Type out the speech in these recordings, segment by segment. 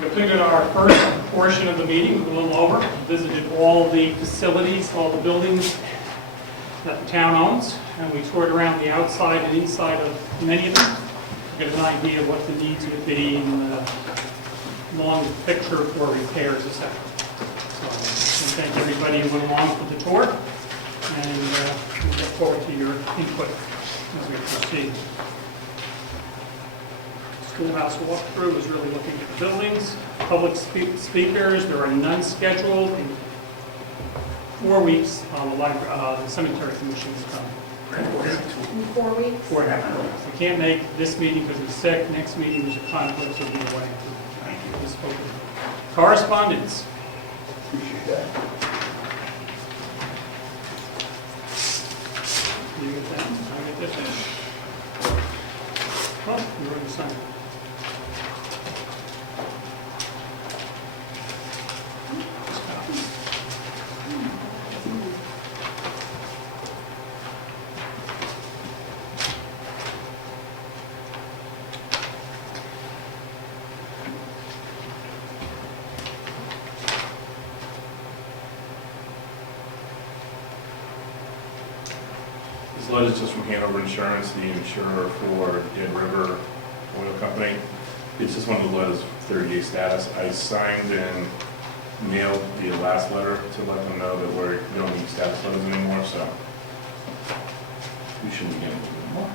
Completed our first portion of the meeting, a little over, visited all the facilities, all the buildings that the town owns, and we toured around the outside and inside of many of them to get an idea of what the needs would be and the long picture for repairs, etc. So, I thank everybody who went along for the tour, and we look forward to your input as we proceed. Schoolhouse walkthrough was really looking at the buildings. Public speakers, there are none scheduled. In 4 weeks, the cemetery commission is coming. In 4 weeks? 4.5 weeks. We can't make this meeting because he's sick. Next meeting there's a conflict, so we'll be away. Correspondence. Appreciate that. You get that? I get this. Well, you're going to sign it. This letter is just from Hanover Insurance, the insurer for Dead River Oil Company. It's just one of the letters, 30-day status. I signed and mailed the last letter to let them know that we don't need status letters anymore, so we shouldn't be getting any more.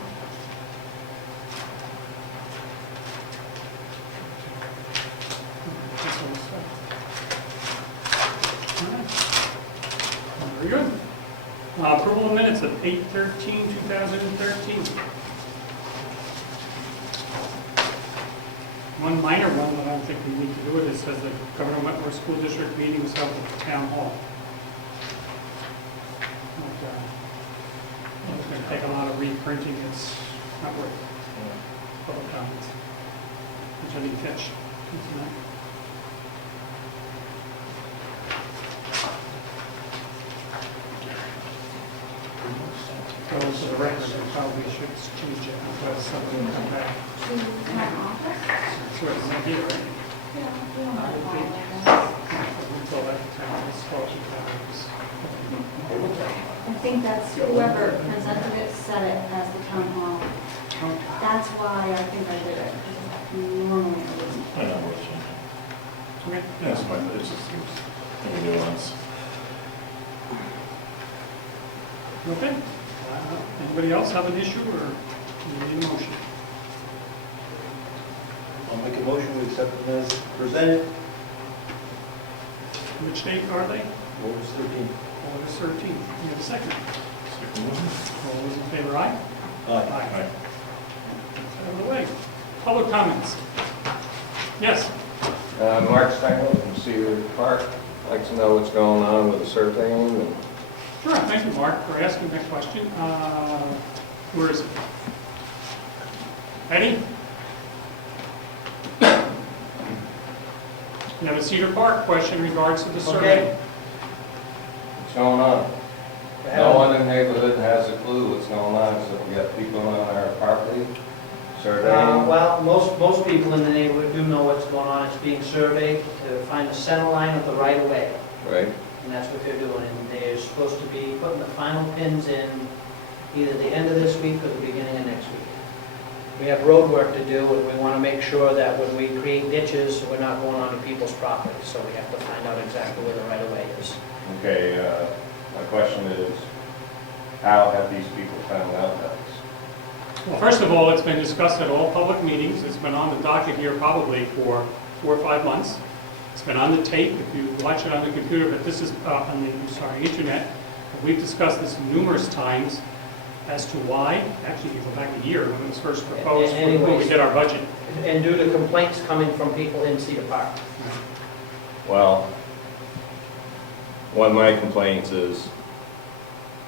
Very good. Approval of minutes of 8/13/2013. One minor one that I don't think we need to do it, it says the Governor Wentworth School District meeting was held at the town hall. It's going to take a lot of reprinting, it's not worth it. Public comments. Which I didn't catch tonight. Goes to the record, I probably should change it, because something will come back. To my office? So it's not here, right? Yeah, we don't I have would think. all We go back to town, it's 12 times. I think that's whoever presented it said it as the town hall. That's why I think I did it, because normally I wouldn't. I know what you Okay. That's fine, it just seems any nuance. Okay. Anybody else have an issue, or you need a motion? I'll make a motion to accept them as presented. Which date are they? August 13th. August 13th. You have a second. Second one. All those in favor, aye? Aye. Aye. Out of the way. Public comments. Yes. Mark Steinle from Cedar Park. I'd like to know what's going on with the surveying and Sure. Thank you, Mark, for asking that question. Where is it? Eddie? You have a Cedar Park question in regards to the survey. what's going on. No one in the neighborhood has a clue what's going on, so we got people on our property surveying. Well, most people in the neighborhood do know what's going on. It's being surveyed to find the center line of the right-of-way, Right? and that's what they're doing. And they're supposed to be putting the final pins in either the end of this week or the beginning of next week. We have road work to do, and we want to make sure that when we create ditches, we're not going onto people's property. So we have to find out exactly where the right-of-way is. Okay, my question is, how have these people found out about this? Well, first of all, it's been discussed at all public meetings. It's been on the docket here probably for 4 or 5 months. It's been on the tape if you watch it on the computer, but this is on the internet. We've discussed this numerous times as to why. Actually, you go back a year when it was first proposed when we did our budget. And due to complaints coming from people in Cedar Park. Well, one of my complaints is,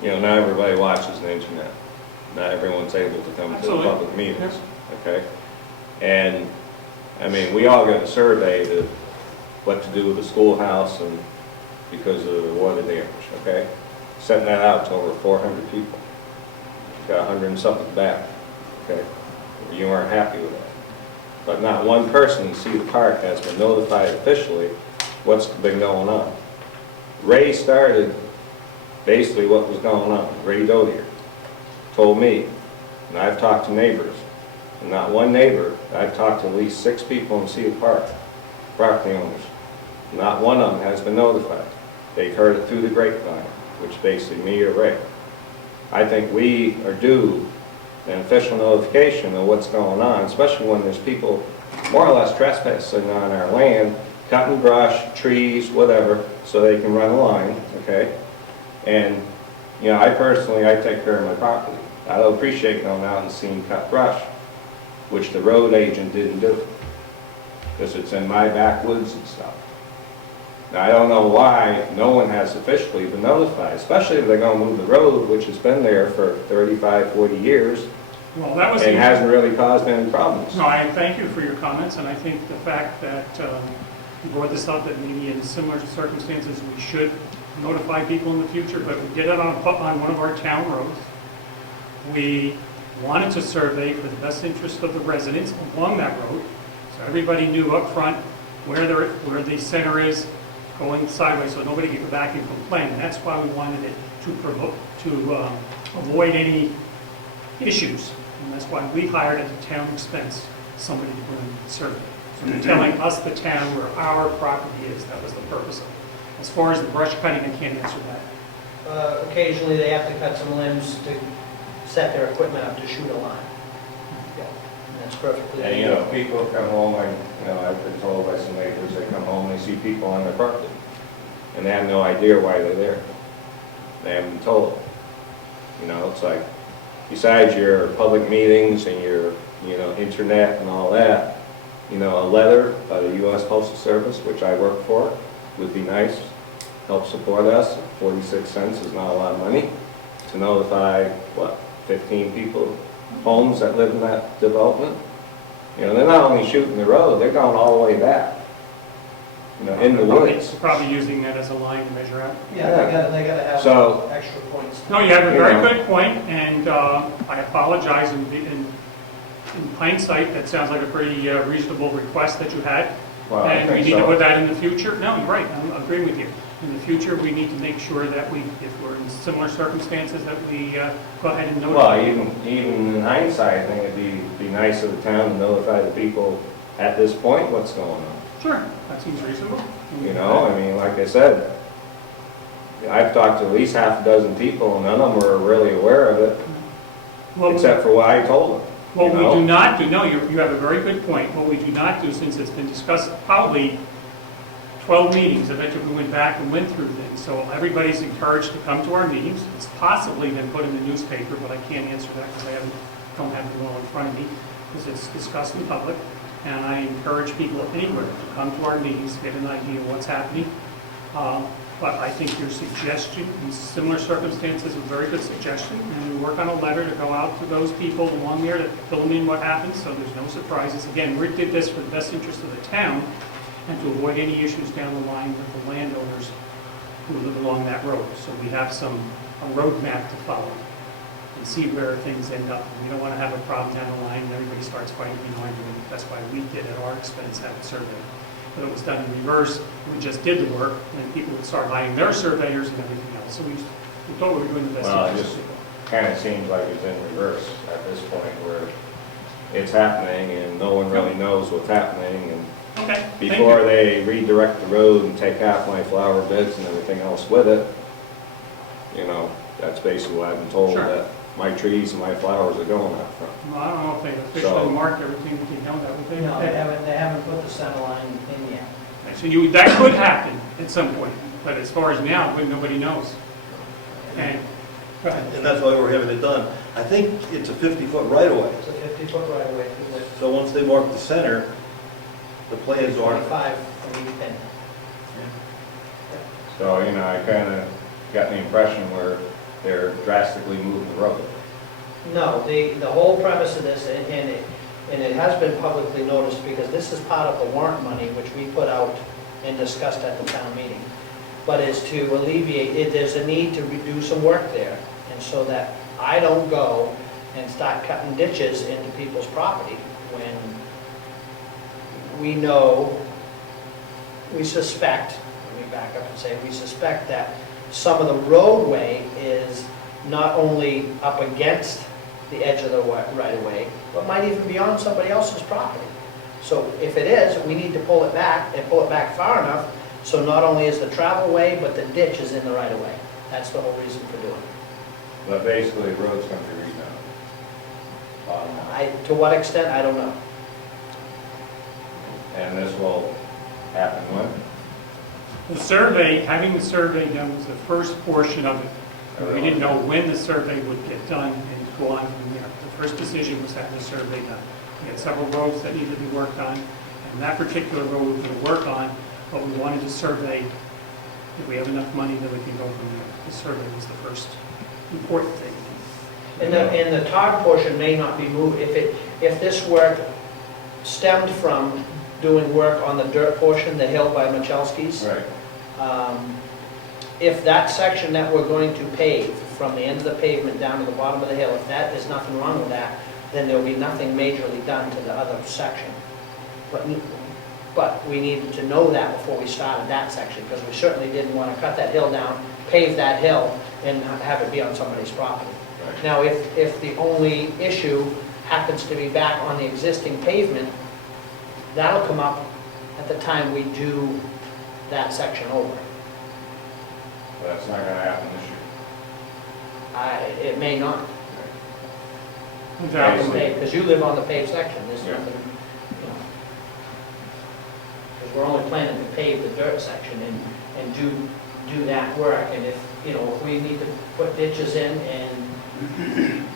not everybody watches the internet. Not everyone's able to come to the Absolutely. public meetings, okay? And, I mean, we all got a survey to what to do with the schoolhouse and because of the water damage, okay? Sending that out to over 400 people. Got 100 and something back, okay? You weren't happy with that. but not one person in Cedar Park has been notified officially what's been going on. Ray started basically what was going on. Ray Dodier told me, and I've talked to neighbors, and not one neighbor, I've talked to at least 6 people in Cedar Park, property owners. Not one of them has been notified. They've heard it through the grapevine, which basically me or Ray. I think we are due an official notification of what's going on, especially when there's people more or less trespassing on our land, cutting brush, trees, whatever, so they can run a line, okay? And, you know, I personally, I take care of my property. I don't appreciate going out and seeing cut brush, which the road agent didn't do, because it's in my backwoods and stuff. Now, I don't know why no one has officially been notified, especially if they're going to move the road, which has been there for 35, 40 years, Well, that was and hasn't really caused any problems. No, I thank you for your comments, and I think the fact that you brought this up, that maybe in similar circumstances, we should notify people in the future, but we did it on one of our town roads. We wanted to survey for the best interest of the residents along that road, so everybody knew up front where the center is, going sideways, so nobody could go back and complain. And that's why we wanted it to avoid any issues. And that's why we hired at the town expense somebody to go and survey. So they're telling us, the town, where our property is. That was the purpose of it. As far as the brush cutting, I can't answer that. Occasionally, they have to cut some limbs to set their equipment up to shoot a line. Yeah, and that's perfectly And, you know, people come home, I've been told by some neighbors, they come home, they see people on their property, and they have no idea why they're there. They haven't been told. You know, it's like, besides your public meetings and your, internet and all that, a letter by the U.S. Postal Service, which I work for, would be nice, help support us. 46 cents is not a lot of money to notify, 15 people, homes that live in that development. They're not only shooting the road, they're going all the way back, in the woods. Probably using that as a line to measure out. Yeah, they gotta have So- extra points. No, you have a very good point, and I apologize in hindsight. That sounds like a pretty reasonable request that you had. Well, I And we think need to so. put that in the future. No, you're right, I agree with you. In the future, we need to make sure that if we're in similar circumstances, that we go ahead and notify. Well, even in hindsight, I think it'd be nice of the town to notify the people at this point what's going on. Sure, that seems reasonable. Like I said, I've talked to at least half a dozen people, and none of them were really aware of it, Well, except for what I told them. What we do not do, no, you have a very good point. What we do not do, since it's been discussed probably 12 meetings, I bet you we went back and went through things. So everybody's encouraged to come to our meetings. It's possibly been put in the newspaper, but I can't answer that because I don't have it all in front of me, because it's discussed in public. And I encourage people anywhere to come to our meetings, get an idea of what's happening. But I think your suggestion in similar circumstances is a very good suggestion, and we work on a letter to go out to those people along there to fill them in what happens, so there's no surprises. Again, we did this for the best interest of the town and to avoid any issues down the line with the landowners who live along that road. So we have a roadmap to follow and see where things end up. We don't want to have a problem down the line and everybody starts fighting behind you. That's why we did at our expense have a survey. But it was done in reverse. We just did the work, and then people would start hiring their surveyors and everything else. So we thought we were doing the best. Well, it interest just of people. kind of seems like it's in reverse at this point, where it's happening and no one really knows what's happening. And Okay, thank before you. they redirect the road and take out my flower beds and everything else with it, that's basically what I've been told, Sure. that my trees and my flowers are going out front. Well, I don't know if they officially So- marked everything that they know that would No, they haven't put the center line in yet. So that could happen at some point, but as far as now, nobody knows. And, go ahead. And that's why we're having it done. I think it's a 50-foot right-of-way. It's a 50-foot right away through the So once they mark the center, the plans are, 25 from each pin. So, I kind of got the impression where they're drastically moving the road. No, the whole premise of this, and it has been publicly noticed, because this is part of the warrant money which we put out and discussed at the town meeting, but is to alleviate, there's a need to do some work there, and so that I don't go and start cutting ditches into people's property when we know, we suspect, let me back up and say, we suspect that some of the roadway is not only up against the edge of the right-of-way, but might even be on somebody else's property. So if it is, we need to pull it back, and pull it back far enough, so not only is the travel way, but the ditch is in the right-of-way. That's the whole reason for doing it. But basically, the road's gonna be redone. Bottom line. To what extent, I don't know. And this will happen when? The survey, having the survey done was the first portion of it. We didn't know when the survey would get done and go on from there. The first decision was to have the survey done. We had several roads that needed to be worked on, and that particular road we were going to work on, but we wanted to survey. If we have enough money, then we can go from there. The survey was the first important thing. And the Todd portion may not be moved, if this work stemmed from doing work on the dirt portion, the hill by Michalski's. Right. If that section that we're going to pave, from the end of the pavement down to the bottom of the hill, if that, there's nothing wrong with that, then there'll be nothing majorly done to the other section. But we needed to know that before we started that section, because we certainly didn't want to cut that hill down, pave that hill, and have it be on somebody's property. Right. Now, if the only issue happens to be back on the existing pavement, that'll come up at the time we do that section over. But that's not gonna happen this year. It may not, Exactly. because you live on the paved section, there's Yeah. nothing, you know. Because we're only planning to pave the dirt section and do that work, and if, you know, if we need to put ditches in and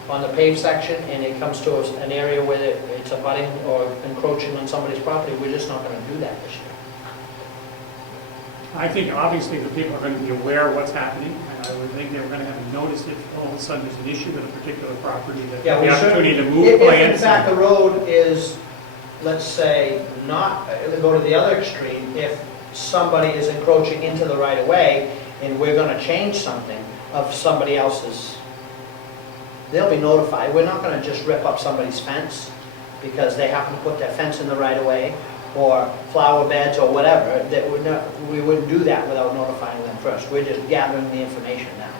on the paved section, and it comes to an area where it's abutting or encroaching on somebody's property, we're just not gonna do that this year. I think obviously the people are going to be aware of what's happening, and I would think they're going to have noticed if all of a sudden there's an issue with a particular property, that Yeah, the we opportunity to If move in plans. fact the road is, let's say, not, go to the other extreme, if somebody is encroaching into the right of way and we're gonna change something of somebody else's, they'll be notified. We're not gonna just rip up somebody's fence because they happen to put their fence in the right of way, or flower beds or whatever, that would not, we wouldn't do that without notifying them first. We're just gathering the information now.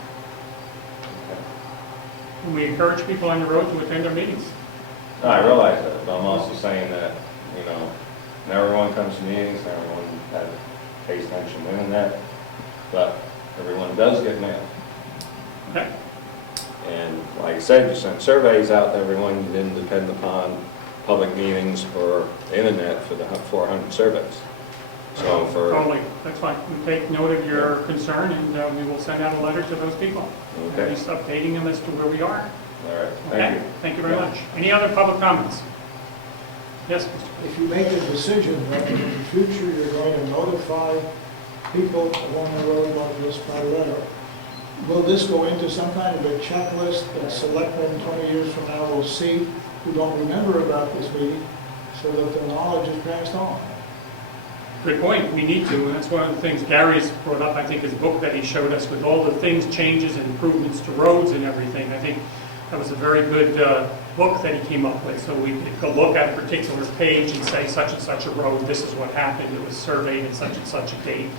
And we encourage people on the road to attend our meetings. No, I realize that, but I'm also saying that, you know, not everyone comes to meetings, not everyone pays attention to the internet, but everyone does get mail. Okay. And like I said, you sent surveys out to everyone, you didn't depend upon public meetings or the internet for the 400 surveys. So for, Totally, that's fine. We take note of your concern, and we will send out a letter to those people. At okay, least updating them as to where we are. all right, Okay? thank you. Thank you very much. Any other public comments? Yes, Mr. If you make a decision that in the future you're going to notify people along the road like this by letter, will this go into some kind of a checklist that selectmen 20 years from now will see who don't remember about this meeting, so that the knowledge is passed on? Good point, we need to, and that's one of the things Gary's brought up, I think, his book that he showed us with all the things, changes and improvements to roads and everything. I think that was a very good book that he came up with, so we could go look at a particular page and say such and such a road, this is what happened, it was surveyed at such and such a date,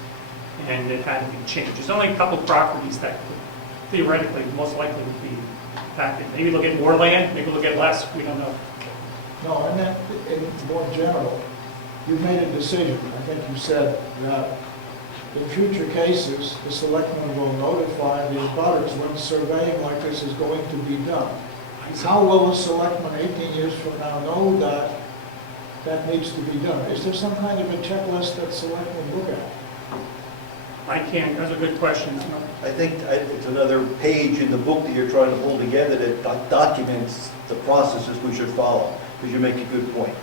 and it had to be changed. There's only a couple properties that could, theoretically, most likely would be impacted. Maybe they'll get more land, maybe they'll get less, we don't know. No, I meant in more general. You've made a decision. I think you said that in future cases, the selectmen will notify the abutters when surveying like this is going to be done. How will the selectmen 18 years from now know that that needs to be done? Is there some kind of a checklist that selectmen look at? I can't, that's a good question. I think it's another page in the book that you're trying to pull together that documents the processes we should follow, because you make a good point.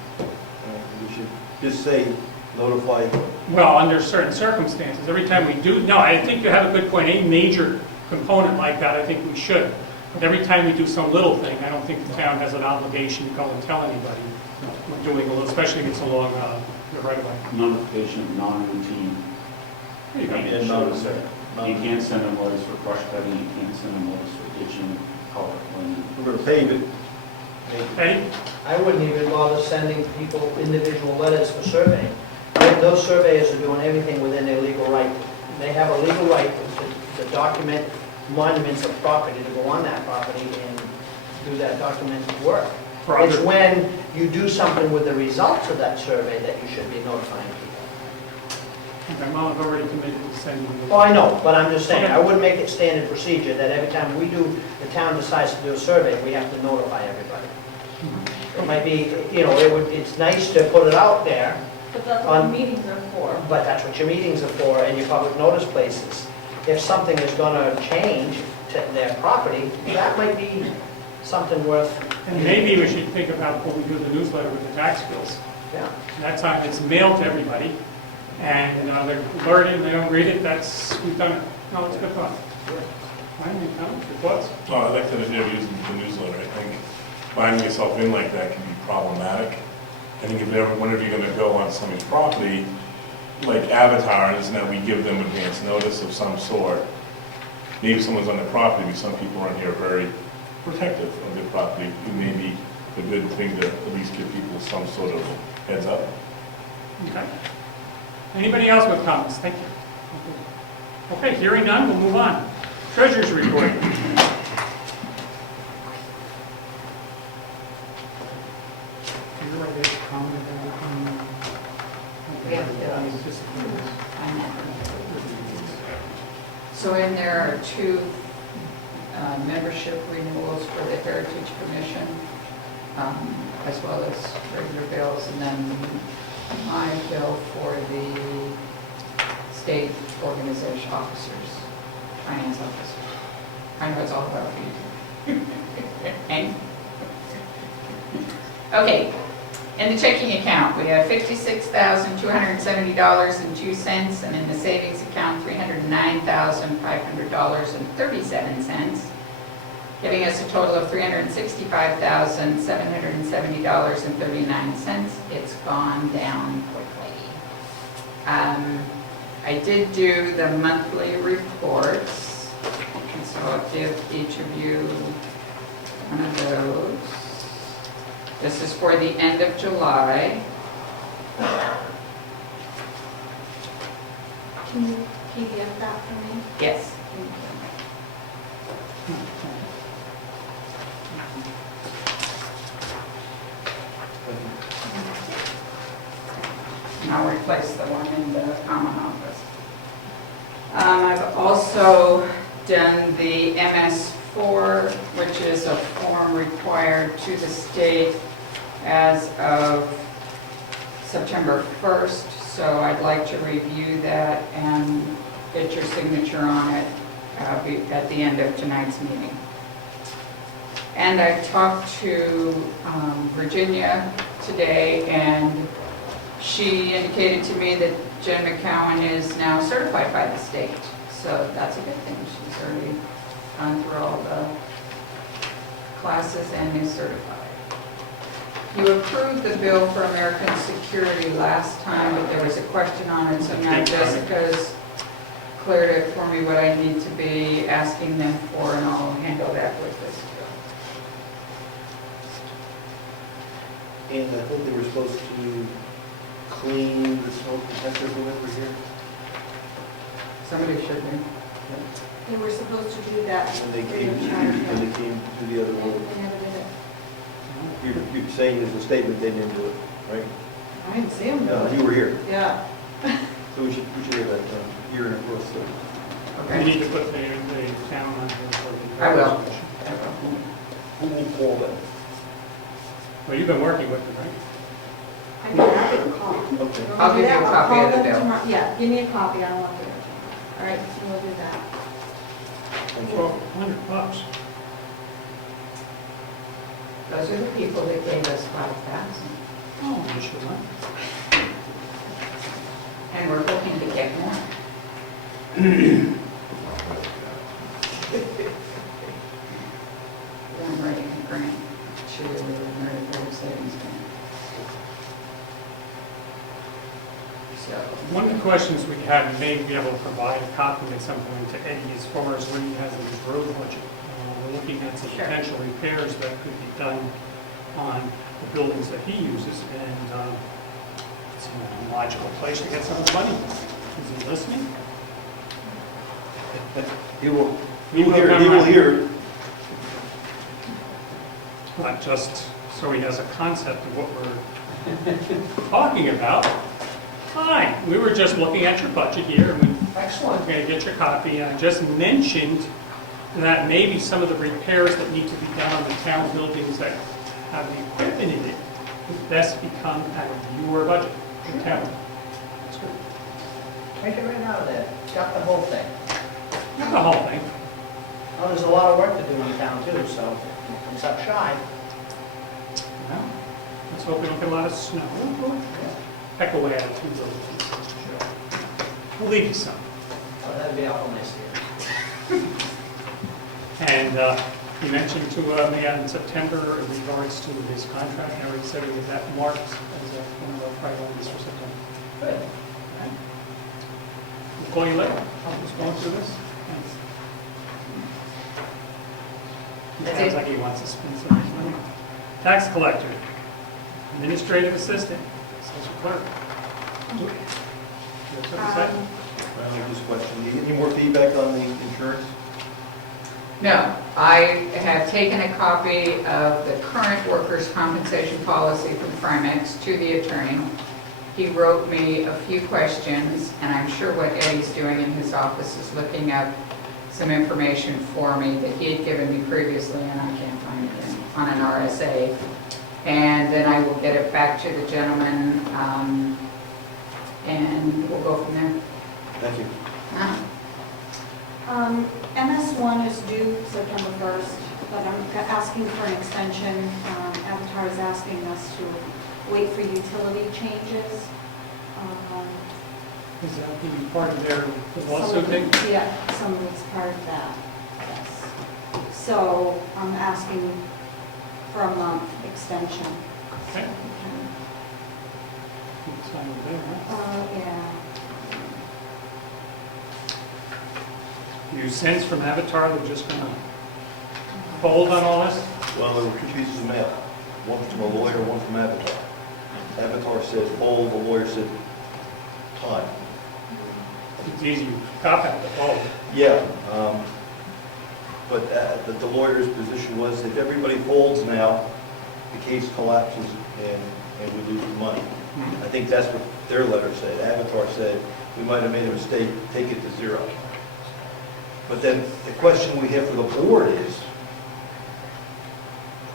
We should just say notify. Well, under certain circumstances, every time we do, no, I think you have a good point. Any major component like that, I think we should. But every time we do some little thing, I don't think the town has an obligation to go and tell anybody we're doing a little, especially if it's along the right of way. Notification, non-routine. I mean, it shows that you can't send them letters for brush cutting, you can't send them letters for ditching, color cleaning. We're going to pave it. Eddie? I wouldn't even bother sending people individual letters for surveying. Those surveyors are doing everything within their legal right. They have a legal right to document monuments of property, to go on that property and do that documented work. For It's other- when you do something with the results of that survey that you should be notifying people. Okay, well, I've already committed to sending you. Oh, I know, but I'm just saying, I would make it standard procedure that every time we do, the town decides to do a survey, we have to notify everybody. It might be, it's nice to put it out there, But that's what the meetings are for. but that's what your meetings are for and your public notice places. If something is gonna change to their property, that might be something worth, And maybe we should think about when we do the newsletter with the tax bills. yeah. That time it's mailed to everybody, and they're alerted, they don't read it, we've done it. No, it's a good thought. Ryan, any comments, your thoughts? Well, I like the idea of using the newsletter. I think binding yourself in like that can be problematic. I think whenever you're gonna go on somebody's property, like avatars, that we give them advance notice of some sort. Maybe someone's on their property, but some people around here are very protective of their property. It may be a good thing to at least give people some sort of heads up. Okay. Anybody else with comments? Thank you. Okay, hearing none, we'll move on. Treasurer's report. You're right, there's a comment about, Yeah, So in there are two membership renewals for the Heritage Commission, as well as regular bills, and then my bill for the state organization officers, finance officers. I know it's all about you. Okay? Okay, in the checking account, we have $56,270.02, and in the savings account, $309,500.37, giving us a total of $365,770.39. It's gone down quickly. I did do the monthly reports, and so I'll give each of you one of those. This is for the end of July. Can you PDF that for me? Yes. And I'll replace the one in the common office. I've also done the MS4, which is a form required to the state as of September 1st, so I'd like to review that and get your signature on it at the end of tonight's meeting. And I talked to Virginia today, and she indicated to me that Jen McCowan is now certified by the state, so that's a good thing. She's already gone through all the classes and is certified. You approved the bill for American Security last time, but there was a question on it, so now Jessica's cleared it for me what I need to be asking them for, and I'll handle that with this bill. And I think they were supposed to clean the smoke detectors when they were here. Somebody should be. They were supposed to do that. When they free came, of charge, when they came to the other yeah. one. They never did it. You're saying there's a statement they didn't do it, right? I didn't see them do No, it. you were here. Yeah. So we should have that year in a row, so. We need to put the town on here for the. I will. Who will call them? Well, you've been working with them, right? I can have it call. Okay. I'll give you a copy of the Call them bill. tomorrow. Yeah, give me a copy, I want to. All right, so we'll do that. $1,200. Those are the people that gave us 5,000, Oh, you should not. and we're hoping to get more. I'm writing a grant to American Savings Bank. So, One of the questions we had, and may be able to provide a copy at some point to Eddie as far as what he has in his road budget. We're looking at some Sure. potential repairs that could be done on the buildings that he uses, and it's a logical place to get some of the money. Is he listening? He will He will hear, come he will around. hear. But just so he has a concept of what we're talking about. Fine, we were just looking at your budget here, and we're Excellent. going to get your copy. I just mentioned that maybe some of the repairs that need to be done on the town buildings that have the equipment in it would best become out of your budget, the town. That's good. Take it right out of there. Got the whole thing. Not the whole thing. Well, there's a lot of work to do in town too, so it comes up shy. Well, let's hope we don't get a lot of snow. Heck away at 2 buildings. We'll leave you some. So that'd be awful nice here. And he mentioned to me in September in regards to his contract, and I already said we had that marked as one of our priorities for September. Good. And we'll call you later. I'll just going through this. Thanks. He That's sounds it. like he wants to spend some of his money. Tax collector, administrative assistant, social clerk. You have something to say? I like this question. Do you get any more feedback on the insurance? No, I have taken a copy of the current workers' compensation policy from Primex to the attorney. He wrote me a few questions, and I'm sure what Eddie's doing in his office is looking up some information for me that he had given me previously, and I can't find it on an RSA. And then I will get it back to the gentleman, and we'll go from there. Thank you. Uh, MS1 is due September 1st, but I'm asking for an extension. Avatar is asking us to wait for utility changes. Is that the part of their the Some lawsuit of thing? it- Yeah, some of it's part of that, yes. So I'm asking for a month extension. Okay. It's on the bill, huh? Yeah. You sense from Avatar they're just going to fold on all this? Well, there were 2 pieces of mail, one from a lawyer, one from Avatar. Avatar said hold, the lawyer said time. It's easy to cop out the fold. Yeah, but the lawyer's position was if everybody folds now, the case collapses and we lose the money. I think that's what their letter said. Avatar said, we might have made a mistake, take it to 0. But then the question we have for the board is,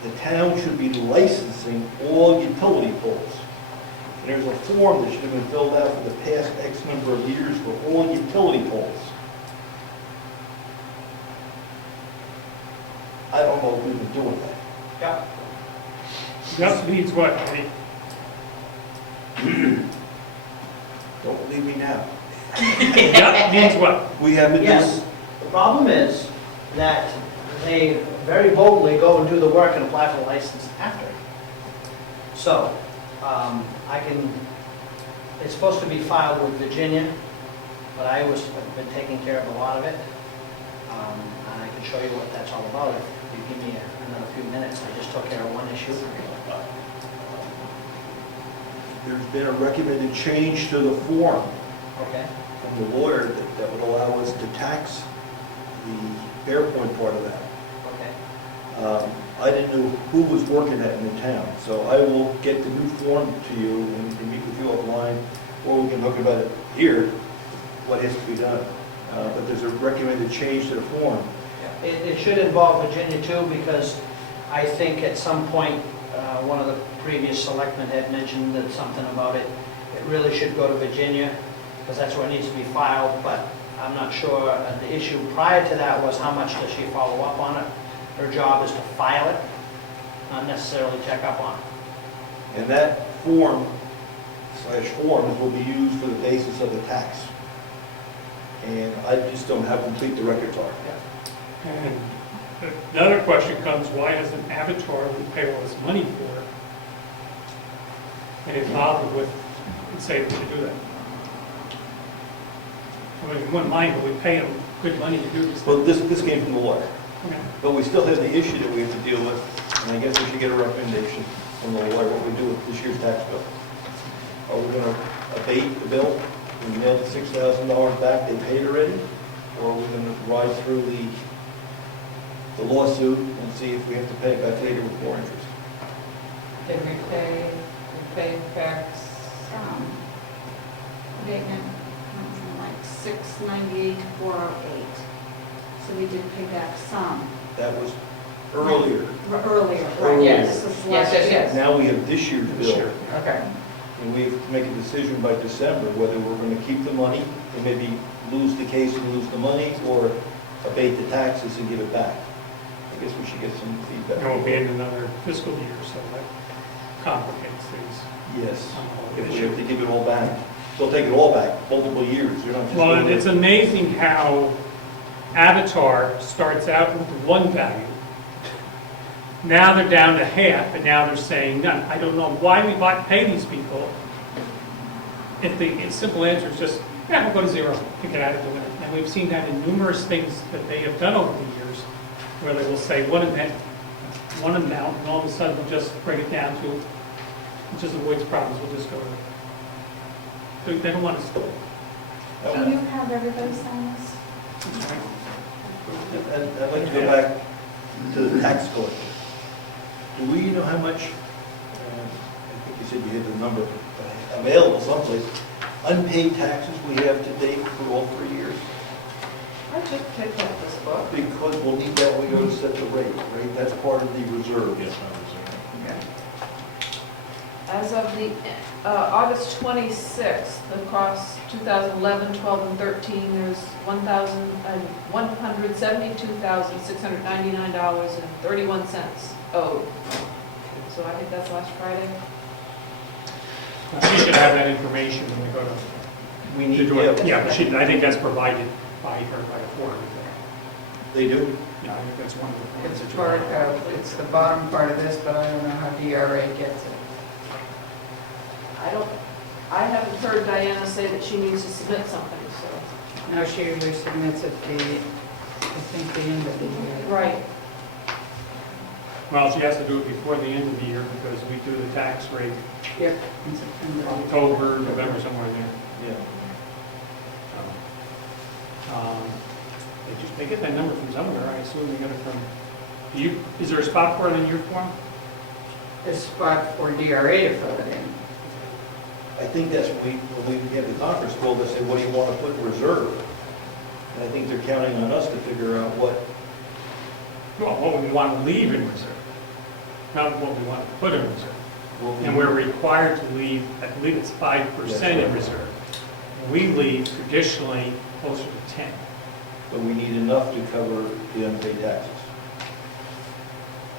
the town should be licensing all utility poles. And there's a form that should have been filled out for the past X number of years for all utility poles. I don't know if we've been doing that. Yeah. Gus means what, Eddie? Don't believe me now. Gut means what? We have been Yes. doing, The problem is that they very boldly go and do the work and apply for the license after. So, it's supposed to be filed with Virginia, but I have been taking care of a lot of it. And I can show you what that's all about if you give me another few minutes. I just took care of one issue. there's been a recommended change to the form Okay? from the lawyer that would allow us to tax the airpoint part of that. Okay. I didn't know who was working that in the town, so I will get the new form to you and meet with you offline, or we can talk about it here, what has to be done. But there's a recommended change to the form. It should involve Virginia too, because I think at some point, one of the previous selectmen had mentioned that something about it. It really should go to Virginia, because that's where it needs to be filed, but I'm not sure. The issue prior to that was how much does she follow up on it? Her job is to file it, not necessarily check up on it. And that forms will be used for the basis of the tax. And I just don't have complete the records are. And another question comes, why doesn't Avatar, we pay all this money for it, and involved with, and say we should do that? I mean, we wouldn't mind, but we pay them good money to do this. Well, this came from the lawyer. Okay. But we still have the issue that we have to deal with And I guess we should get a recommendation from the lawyer, what we do with this year's tax bill. Are we gonna abate the bill, we mail the $6,000 back, they paid already? Or are we gonna ride through the lawsuit and see if we have to pay it back later with more interest? Did we pay back some? Abatement, like 698 to 408. So we did pay back some. That was earlier. Earlier, right? Earlier. Yes. This was Yes, last yes, year. yes. Now we have this year's bill. Okay. And we have to make a decision by December whether we're going to keep the money and maybe lose the case and lose the money, or abate the taxes and give it back. I guess we should get some feedback. It won't be in another fiscal year, so that complicates things. Yes, on the whole if we issue. have to give it all back. They'll take it all back, multiple years. They're not just Well, going it's to- amazing how Avatar starts out with one value. Now they're down to half, and now they're saying none. I don't know why we pay these people if the simple answer is just, yeah, we'll go to zero, pick it out of the winter. And we've seen that in numerous things that they have done over the years, where they will say one amount, and all of a sudden we'll just bring it down to, it just avoids problems, we'll just go to, they don't want us to. Can you have everybody sign this? And I'd like to go back to the tax collector. Do we know how much, I think you said you had the number available someplace, unpaid taxes we have to date for all 3 years? I just picked up this book. Because we'll need that when we go to set the rate, right? That's part of the reserve. Yes, I Okay. As of the August 26th, the cost 2011, 12, and 13, there's $172,699.31 owed. So I think that's last Friday. We should have that information when we go to We to need, do it. yeah, Yeah, I think that's provided by her, by a form. they do. Yeah, I think that's one of the forms It's that you part have. of, it's the bottom part of this, but I don't know how DRA gets it. I haven't heard Diana say that she needs to submit something, so. No, she usually submits at the, I think, the end of the year. Right. Well, she has to do it before the end of the year because we do the tax rate Yep. In September. October, November, somewhere in there. Yeah. They get that number from somewhere, I assume they get it from, is there a spot for it in your form? There's a spot for DRA to fill it in. I think that's when we have the conference call, they say, what do you want to put in reserve? And I think they're counting on us to figure out what, Well, what we want to leave in reserve, not what we want to put in reserve. And we're required to leave, I believe it's 5% in reserve. We leave traditionally closer to 10. but we need enough to cover the unpaid taxes.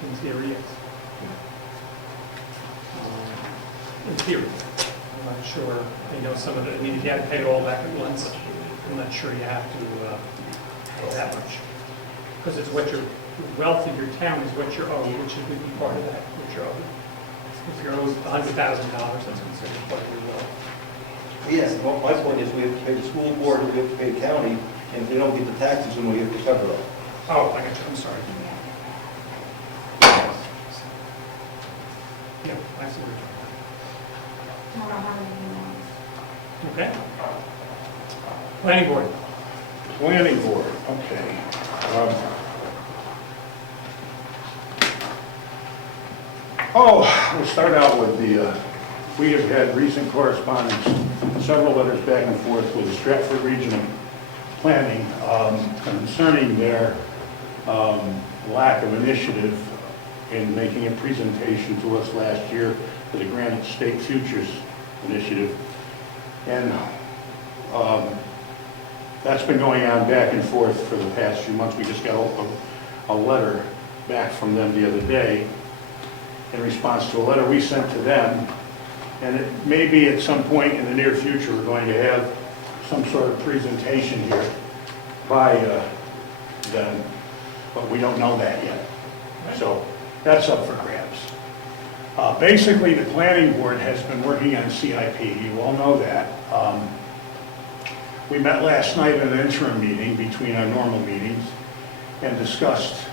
In theory, yes. In theory. I'm not sure, I know some of the, I mean, if you have to pay it all back at once, I'm not sure you have to pay that much. Because it's what your, the wealth of your town is what you're owed, which would be part of that, what you're owed. If you're owed $100,000, that's considered part of your wealth. Yes, well, my point is we have to pay the school board, we have to pay the county, and if they don't get the taxes, then we have to cover them. Oh, I got you, I'm sorry. Yeah, I see what I don't have anything else. you're doing. Okay. Planning board. Planning board, okay. We'll start out with we have had recent correspondence, several letters back and forth with the Stratford Regional Planning concerning their lack of initiative in making a presentation to us last year for the Granite State Futures Initiative. And that's been going on back and forth for the past few months. We just got a letter back from them the other day in response to a letter we sent to them. And it may be at some point in the near future we're going to have some sort of presentation here by them, but we don't know that yet. So that's up for grabs. Basically, the planning board has been working on CIP. You all know that. We met last night at an interim meeting between our normal meetings and discussed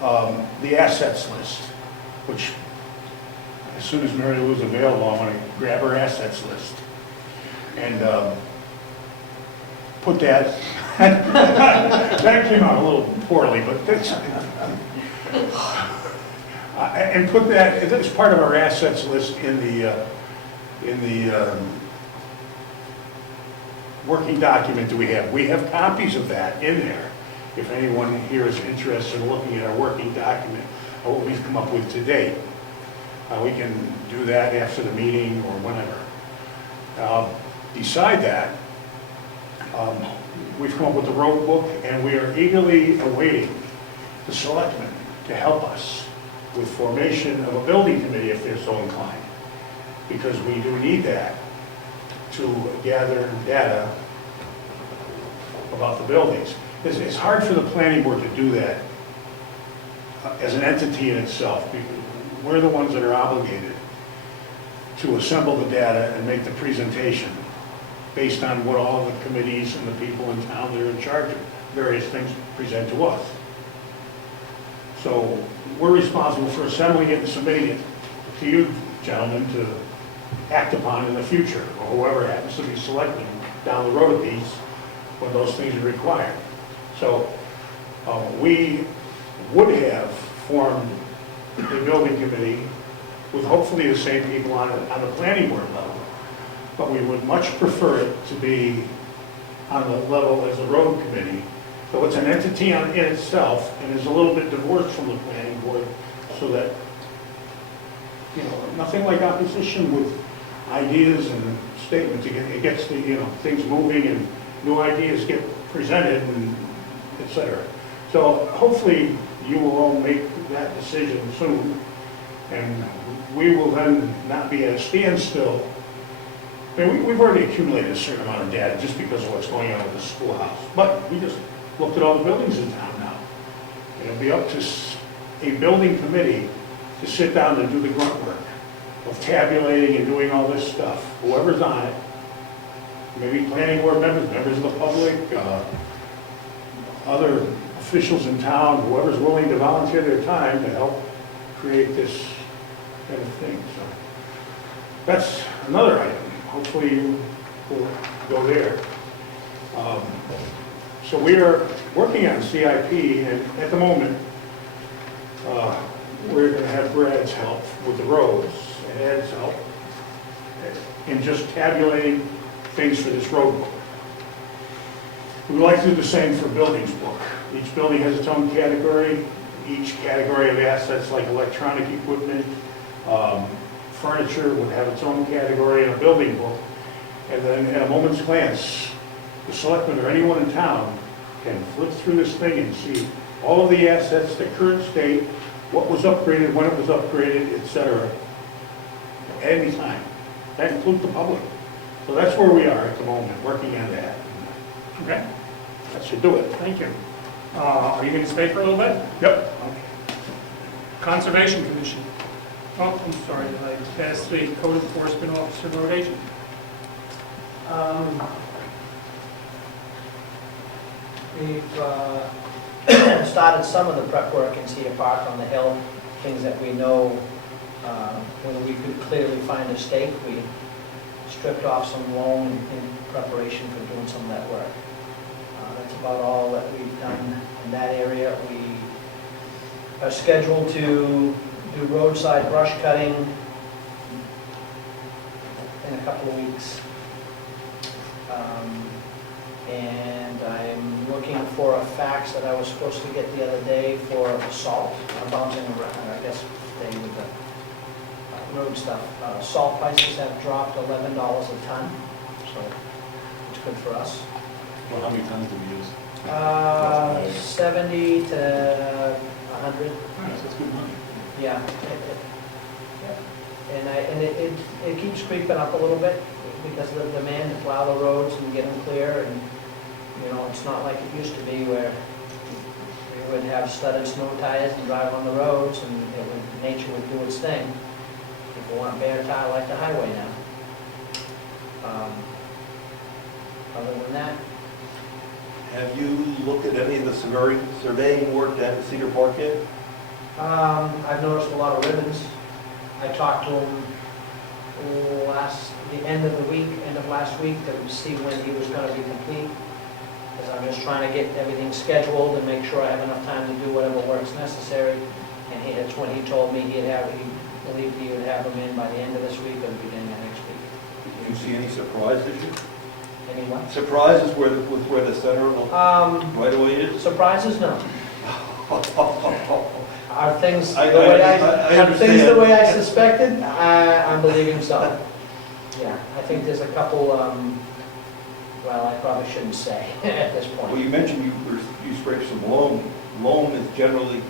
the assets list which, as soon as Mary Lou's available, I want to grab her assets list and put that, that came out a little poorly, but that's, and put that as part of our assets list in the working document that we have. We have copies of that in there. If anyone here is interested in looking at our working document, or what we've come up with to date, we can do that after the meeting or whenever. Beside that, we've come up with the road book, and we are eagerly awaiting the selectmen to help us with formation of a building committee if they're so inclined, because we do need that to gather data about the buildings. It's hard for the planning board to do that as an entity in itself. We're the ones that are obligated to assemble the data and make the presentation based on what all the committees and the people in town that are in charge of various things present to us. So we're responsible for assembling it and submitting it to you gentlemen to act upon in the future, or whoever happens to be selected down the road at these when those things are required. So we would have formed a building committee with hopefully the same people on the planning board level, but we would much prefer it to be on the level as the road committee. So it's an entity in itself and is a little bit divorced from the planning board, so that, you know, nothing like opposition with ideas and statements. It gets the, you know, things moving and new ideas get presented and et cetera. So hopefully you will all make that decision soon, and we will then not be at a standstill. I mean, we've already accumulated a certain amount of data just because of what's going on with the schoolhouse, but we just looked at all the buildings in town now. It'll be up to a building committee to sit down and do the grunt work of tabulating and doing all this stuff. Whoever's on it, maybe planning board members, members of the public, other officials in town, whoever's willing to volunteer their time to help create this kind of thing. So that's another item. Hopefully you will go there. So we are working on CIP, and at the moment, we're going to have Brad's help with the roads and Ed's help in just tabulating things for this road book. We would like to do the same for buildings book. Each building has its own category. Each category of assets like electronic equipment, furniture would have its own category in a building book. And then at a moment's glance, the selectmen or anyone in town can flip through this thing and see all of the assets, the current state, what was upgraded, when it was upgraded, et cetera, at any time. That includes the public. So that's where we are at the moment, working on that. Okay, That should do it. thank you. Are you going to stay for a little bit? Yep. Conservation Commission. Oh, I'm sorry, did I pass the code enforcement officer road agent? We've started some of the prep work in Cedar Park on the hill, things that we know when we could clearly find a stake. We stripped off some loam in preparation for doing some of that work. That's about all that we've done in that area. We are scheduled to do roadside brush cutting in a couple of weeks. And I'm looking for a fax that I was supposed to get the other day for salt. I'm bouncing around, I guess, today with the road stuff. Salt prices have dropped $11 a ton, so it's good for us. Well, how many tons do we use? 70 to 100. Nice, that's good money. Yeah. And it keeps creeping up a little bit because of the demand to plow the roads and get them clear. And, you know, it's not like it used to be where we would have studded snow tires and drive on the roads and nature would do its thing. People want bare tire like the highway now. Other than that, Have you looked at any of the surveying work down at Cedar Park yet? I've noticed a lot of ribbons. I talked to him the end of last week, to see when he was gonna be complete. Because I'm just trying to get everything scheduled and make sure I have enough time to do whatever work's necessary. And that's when he told me he believed he would have them in by the end of this week or the beginning of next week. Did you see any surprise issues? Anyone? Surprises where the center of the right away is? Surprises, no. Are things the I way understand. I suspected? I'm believing so. Yeah, I think there's a couple, well, I probably shouldn't say at this Well, point. you mentioned you scraped some loam. Loam is generally,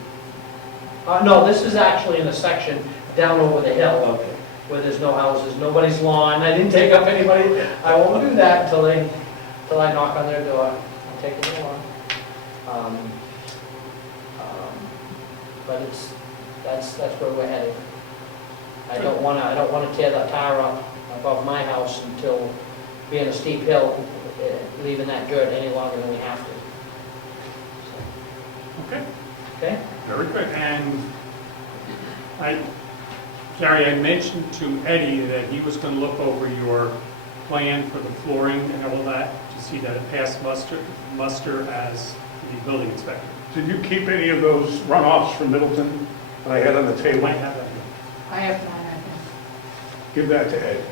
No, this is actually in a section down over the hill okay. where there's no houses, nobody's lawn. I didn't take up anybody, I won't do that until I knock on their door. I'm taking it along. But that's where we're headed. I don't wanna tear the tar up above my house until, being a steep hill, leaving that dirt any longer than we have to. Okay, Okay? very good. And Gary, I mentioned to Eddie that he was going to look over your plan for the flooring and all that to see that it passed muster as the building inspector. Did you keep any of those runoffs from Middleton that I had on the I table? might have that. I have none, I think. Give that to Ed.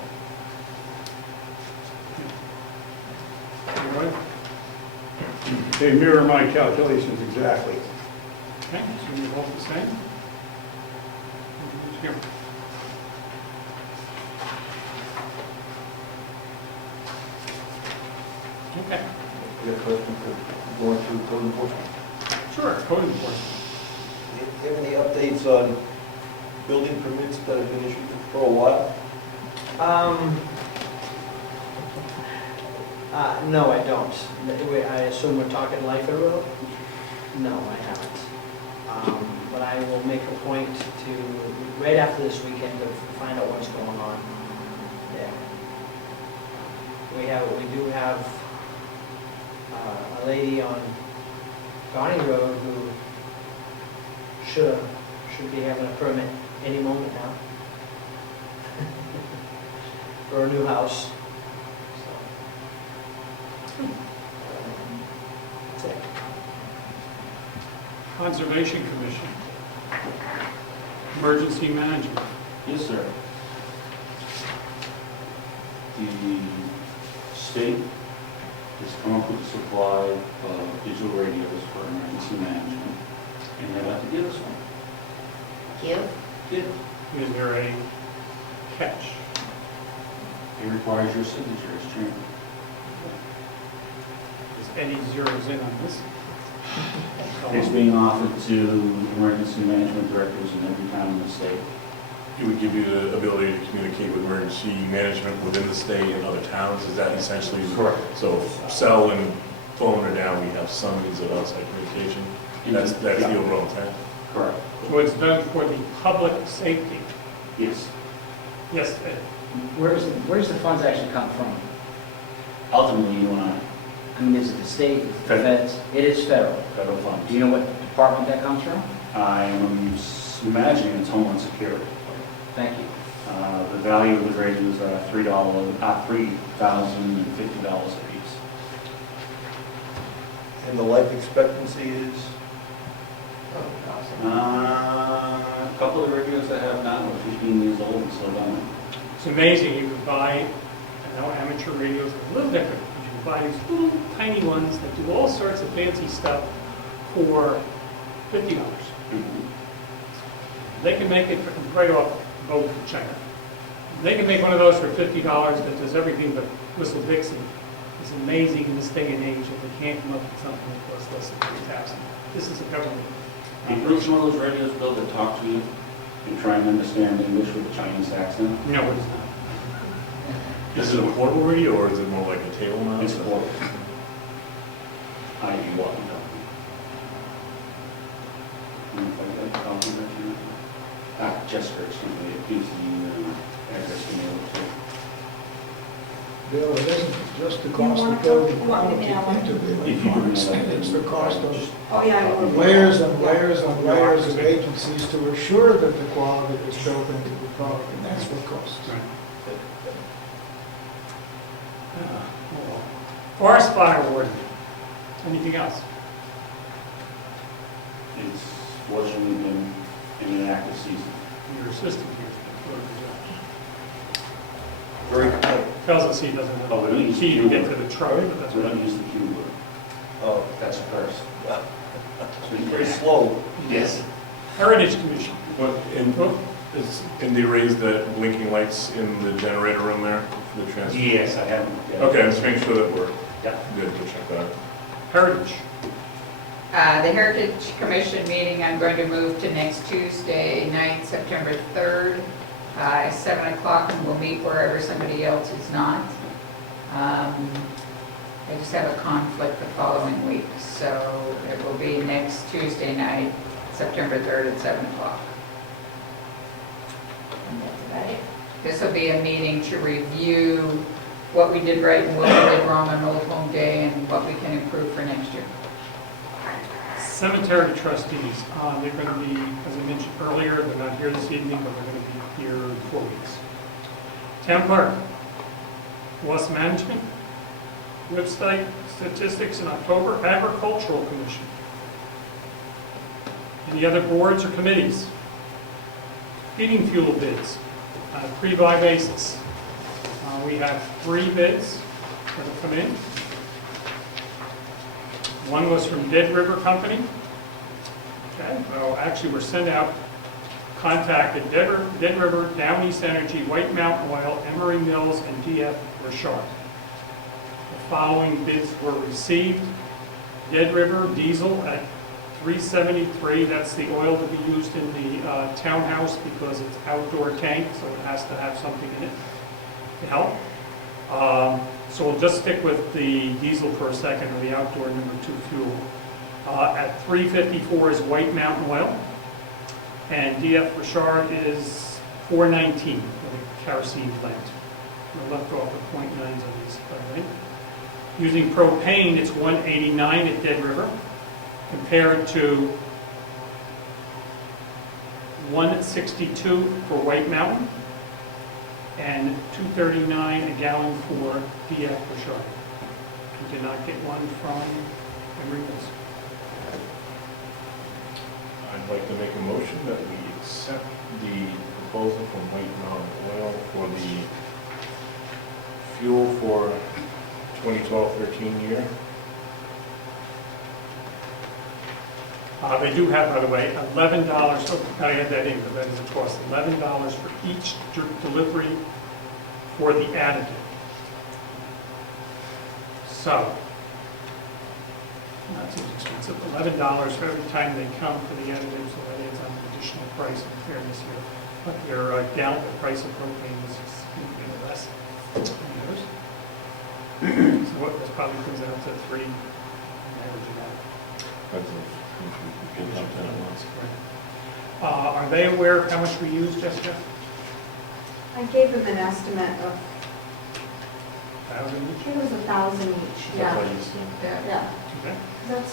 Everybody? They mirror my calculations exactly. Okay, so you're both the same? Here. Okay, You have a question for going through code enforcement? sure, code enforcement. Do you have any updates on building permits that have been issued for a while? No, I don't. I assume we're talking Lifer Road? No, I haven't. But I will make a point to, right after this weekend, to find out what's going on there. We do have a lady on Garney Road who should be having a permit any moment now for a new house. So, that's it. Conservation Commission. Emergency management. Yes, sir. The state has come up with a supply of digital radios for emergency management, and they'd like to give us one. Give? Is there a catch? It requires your signature as chairman. Is Eddie zeroes in on this? It's being offered to emergency management directors in every town in the state. It would give you the ability to communicate with emergency management within the state and other towns, is that essentially? Correct. So if cell and phone are down, we have some means of outside communication. That's the overall intent. Correct. So it's done for the public safety. Yes. Yes, Ed. Where's the funds actually come from? Ultimately, you want I mean, is it the state, is it the Federal. feds? It is federal. federal funds. Do you know what department that comes from? I'm imagining it's Homeland Security. Thank you. The value of the radios are $3,050 apiece. And the life expectancy is? A couple of the radios I have now are 15 years old and still going. It's amazing, you can buy, I know amateur radios are a little different, but you can buy these little tiny ones that do all sorts of fancy stuff for $50. They can make it right off the boat from China. They can make one of those for $50 that does everything but whistle Dixie. It's amazing in this day and age that they can't come up with something that costs less than $3,000. This is a government. You each one of those radios, Bill, that talk to you and try and understand English with a Chinese accent? No, it's not. Is it a portable radio or is it more like a table mount? It's portable. I.e. walkie talkie. Jessica, excuse me, it gives the address to me over to. Bill, it isn't just the You cost wanna of building go- want me quality to- into building If you bring products, that up, it's the cost of Oh, yeah, I will. layers and layers and layers of agencies to assure that the quality is built into the product, and that's what costs. Forest fire warden. Anything else? It's fortunately been in an active season. Your assistant here. Very good. Tells us he doesn't have Oh, we don't the use key to the get key to the truck, but that's We what don't use the Q word. Oh, That's a curse. very slow. Yes. Heritage Commission. But, and they raised the blinking lights in the generator room there for the transfer? Yes, I haven't. Okay, I'm just making sure that we're Yeah. good to check that out. Heritage. The Heritage Commission meeting, I'm going to move to next Tuesday night, September 3rd, at 7 o'clock, and we'll meet wherever somebody else is not. I just have a conflict the following week, so it will be next Tuesday night, September 3rd at 7 o'clock. And that's about it. This will be a meeting to review what we did right and what we did wrong on Old Home Day and what we can improve for next year. Cemetery trustees. They're going to be, as I mentioned earlier, they're not here this evening, but they're going to be here in 4 weeks. Town clerk. Loss management. Website statistics in October. Agricultural Commission. Any other boards or committees? Heating fuel bids, pre-buy basis. We have 3 bids that have come in. One was from Dead River Company. Okay, well, actually, we're sent out, contacted Dead River, Down East Energy, White Mountain Oil, Emery Mills, and DF Richard. The following bids were received. Dead River diesel at $3.73. That's the oil to be used in the townhouse because it's outdoor tank, so it has to have something in it to help. So we'll just stick with the diesel for a second, or the outdoor number 2 fuel. At $3.54 is White Mountain Oil, and DF Richard is $4.19 for the kerosene plant. We're left off with .9s on these, by the way. Using propane, it's $1.89 at Dead River, compared to $1.62 for White Mountain, and $2.39 a gallon for DF Richard. We did not get one from Emery Mills. I'd like to make a motion that we accept the proposal from White Mountain Oil for the fuel for 2012-13 year. They do have, by the way, $11, oh, gotta add that in, but that is a cost, $11 for each delivery for the additive. So, not too expensive, $11 for every time they come for the additive, so that adds on an additional price in fairness here. But their gallon, the price of propane is significantly less than theirs. So what, this probably comes out to 3, averaging out. That's a, we can jump in at once. Are they aware of how much we use, Jessica? I gave them an estimate of, 1,000 I each? think it was 1,000 each, That's what yeah. you see. Yeah, Okay. that's,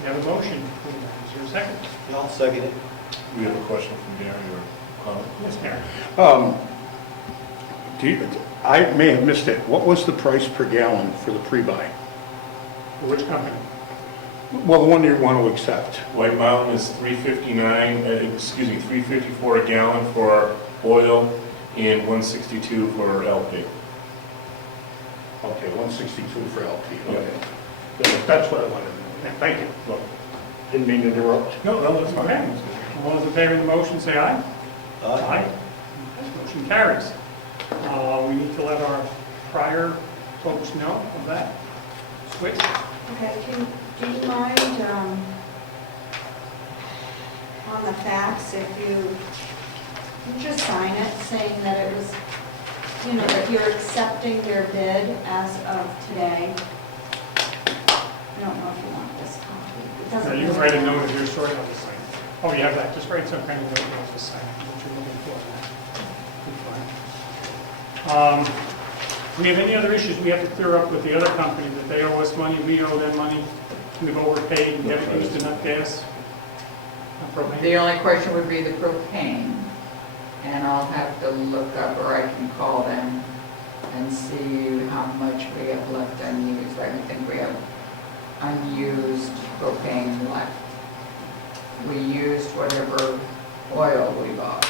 We have a motion. Is there a second? I'll second it. We have a question from Gary or comment? Yes, Karen. I may have missed it. What was the price per gallon for the pre-buy? For which company? Well, the one you want to accept. White Mountain is $3.54 a gallon for oil and $1.62 for LP. Okay, 162 for LP. Yeah. Okay. That's what I wanted to know. Thank you. Well, Didn't mean to interrupt. No, that's fine. All those in favor of the motion, say aye. Motion carries. We need to let our prior folks know of that switch. okay, do you mind, on the fax, if you just sign it, saying that it was, you know, that you're accepting their bid as of today? I don't know if you want this copy. It Now, doesn't you can really write a matter. note of your sort of the sign. Oh, you have that. Just write some kind of note and just sign it, what you're looking for. Good fine. Do we have any other issues we have to clear up with the other company, that they owe us money, we owe them money, we've overpaid, we haven't used enough gas? Propane? The only question would be the propane, and I'll have to look up, or I can call them and see how much we have left unused. I don't think we have unused propane left. We used whatever oil we bought,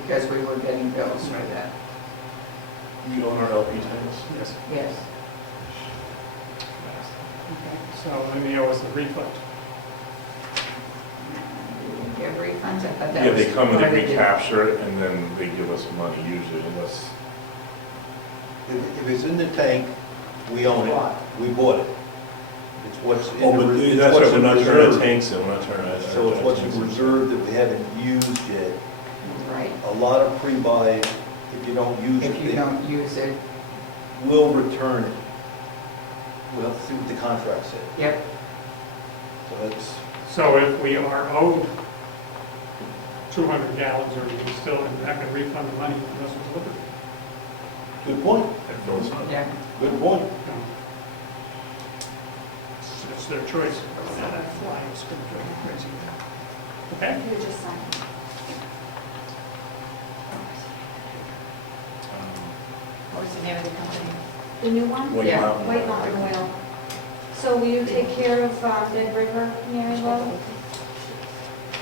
because we were getting bills for that. You own our LP tanks? Yes. Yes. Okay, so then they owe us a refund. Give refunds, I thought that Yeah, was. they come and what they did. recapture it, and then they give us money usually, unless, If it's in the tank, we own it, we bought it. It's what's in oh, but the, it's that's right, what's we're in not turning reserve. our tanks in, we're not turning our. So it's what's tanks in reserve that we haven't used yet. Right, A lot of pre-buy, if you don't use it, if you don't use it, we'll return it. We'll have to see what the contract said. yep, So that's, So if we are owed 200 gallons, or we still not going to refund the money unless it's delivered? good point, That fills up. yeah. good point. No. It's their choice. That fly is going to drive me crazy. Okay? You just sign it. What was the name of the company? The new one? White Yeah. Mountain. White Mountain Oil. So will you take care of Dead River, Mary Lou?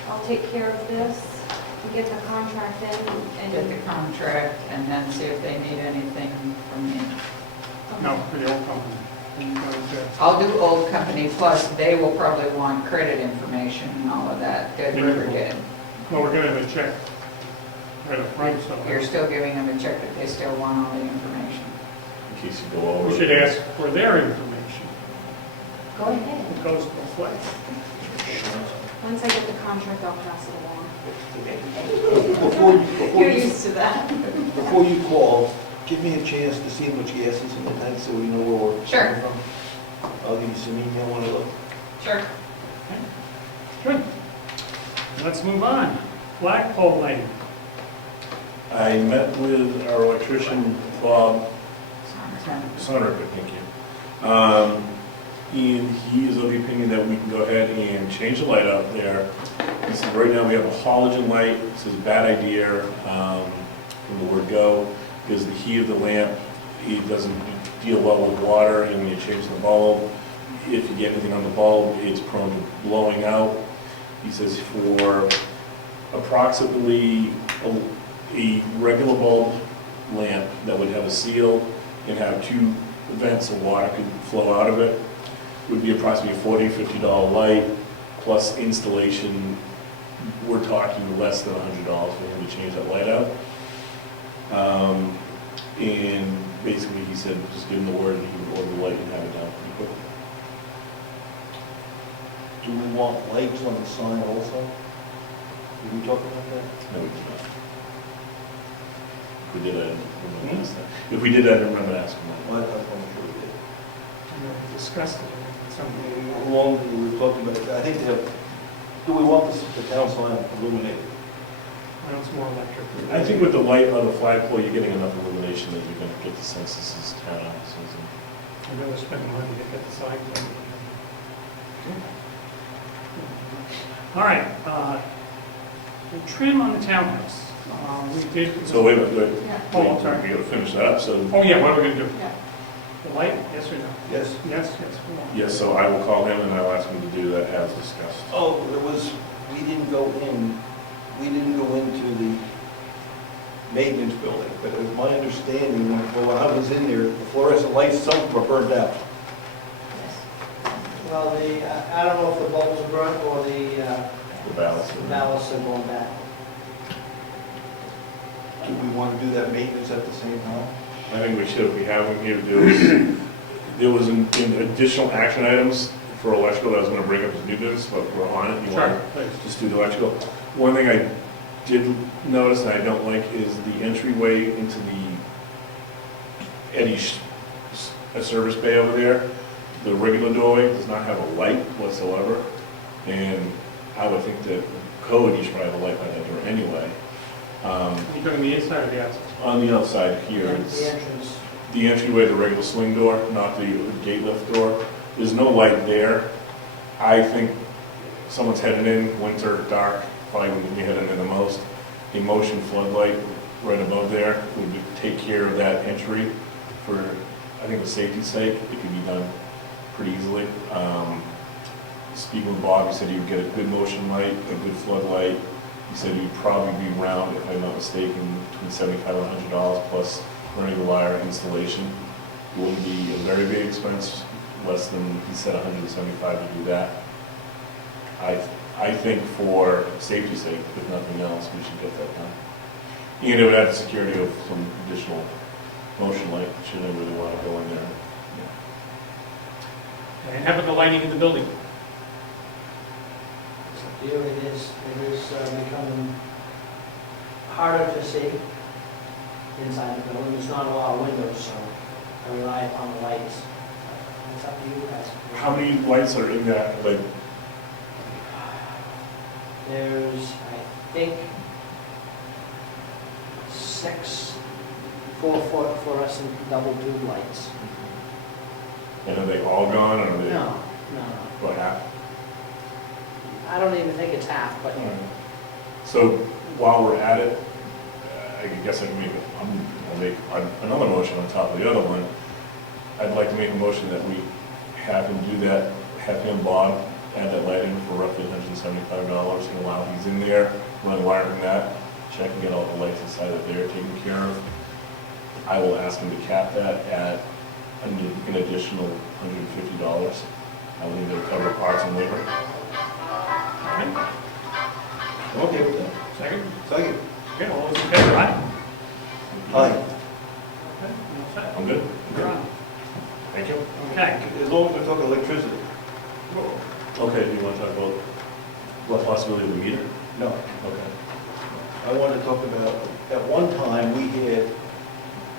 I'll take care of this and get the contract in Get the and. contract and then see if they need anything from me. No, for the old company. And you go to- I'll do old company, plus they will probably want credit information and all of that. Dead River did. Well, we're going to have a check right up front, so. You're still giving them a check, but they still want all the information. In case you go over. We should ask for their information. Go ahead. It goes both ways. Once I get the contract, I'll pass it along. Before You're you, used to that. before you call, give me a chance to see how much gas is in the tank so we know where we're Sure. coming from. I'll give you some email when I look. Sure. Good. Let's move on. Flagpole lighting. I met with our electrician, Bob Sonner, thank you. And he is of the opinion that we can go ahead and change the light out there. He said, right now we have a halogen light. He says, bad idea, from the word go, because the heat of the lamp, it doesn't deal well with water, and when you change the bulb, if you get anything on the bulb, it's prone to blowing out. He says for approximately a regular bulb lamp that would have a seal and have two vents so water could flow out of it, would be approximately $40, $50 light, plus installation, we're talking less than $100 for him to change that light out. And basically he said, just give him the word and he would order the light and have it down pretty quickly. Do we want lights on the sign also? Did we talk about that? No, we did not. If we did, I didn't remember asking that. If we did, I didn't remember asking that. Well, I'm sure we did. We discussed it. Something. How long we were talking about it? I think they have, do we want the town sign illuminated? Well, it's more electric. I think with the light on the flagpole, you're getting enough illumination that you're gonna get the census town offices. I'd rather spend money to get the sign. All right, the trim on the townhouse. We did. So wait a minute, Yeah. Oh, I'm sorry. we gotta finish that up, so. Oh, yeah, what are we gonna do? Yeah. The light, yes or no? Yes. Yes, yes. we want. Yes, so I will call him and I'll ask him to do that as discussed. Oh, there was, we didn't go into the maintenance building, but it was my understanding, when I was in there, the fluorescent lights, some were burned out. Well, I don't know if the bulbs are burnt or the The balance. ballasts are going back. Do we want to do that maintenance at the same time? I think we should, if we have him here, there was in additional action items for electrical that I was gonna bring up as new business, but we're on it. You Sure, wanna please. just do the electrical? One thing I did notice and I don't like is the entryway into the Eddie's service bay over there. The regular doorway does not have a light whatsoever, and I would think that code, you should probably have a light by that door anyway. You talking the inside or the outside? On the outside here, The it's, entrance. the entryway, the regular swing door, not the gate lift door. There's no light there. I think someone's heading in, winter, dark, probably when you're heading in the most. A motion floodlight right above there would take care of that entry for, I think, for safety's sake. It could be done pretty easily. Speaking with Bob, he said he would get a good motion light, a good floodlight. He said he'd probably be around, if I'm not mistaken, between $75 and $100 plus running the wire installation. It wouldn't be a very big expense, less than, he said, $175 to do that. I think for safety's sake, if nothing else, we should get that done. And it would add the security of some additional motion light, should I really want to go in there. And how about the lighting in the building? So here it is becoming harder to see inside the building. There's not a lot of windows, so I rely upon the lights. It's up to you guys. How many lights are in that, like, There's, I think, 6 4-foot fluorescent double tube lights. and are they all gone, or are they No. about half? I don't even think it's half, but So while we're at it, I guess I can I'll make another motion on top of the other one. I'd like to make a motion that we have him do that, have him, Bob, add that light in for roughly $175 and while he's in there, run wiring that, check and get all the lights inside of there taken care of. I will ask him to cap that at an additional $150. I will either cover parts and labor. I'm okay with that. Second? Second. Okay, all those in favor, aye? Aye. Okay, all set. I'm good? You're on. Thank you. Okay. As long as we talk electricity. Okay, do you want to talk about what possibility of the meter? No. Okay. I want to talk about, at one time, we had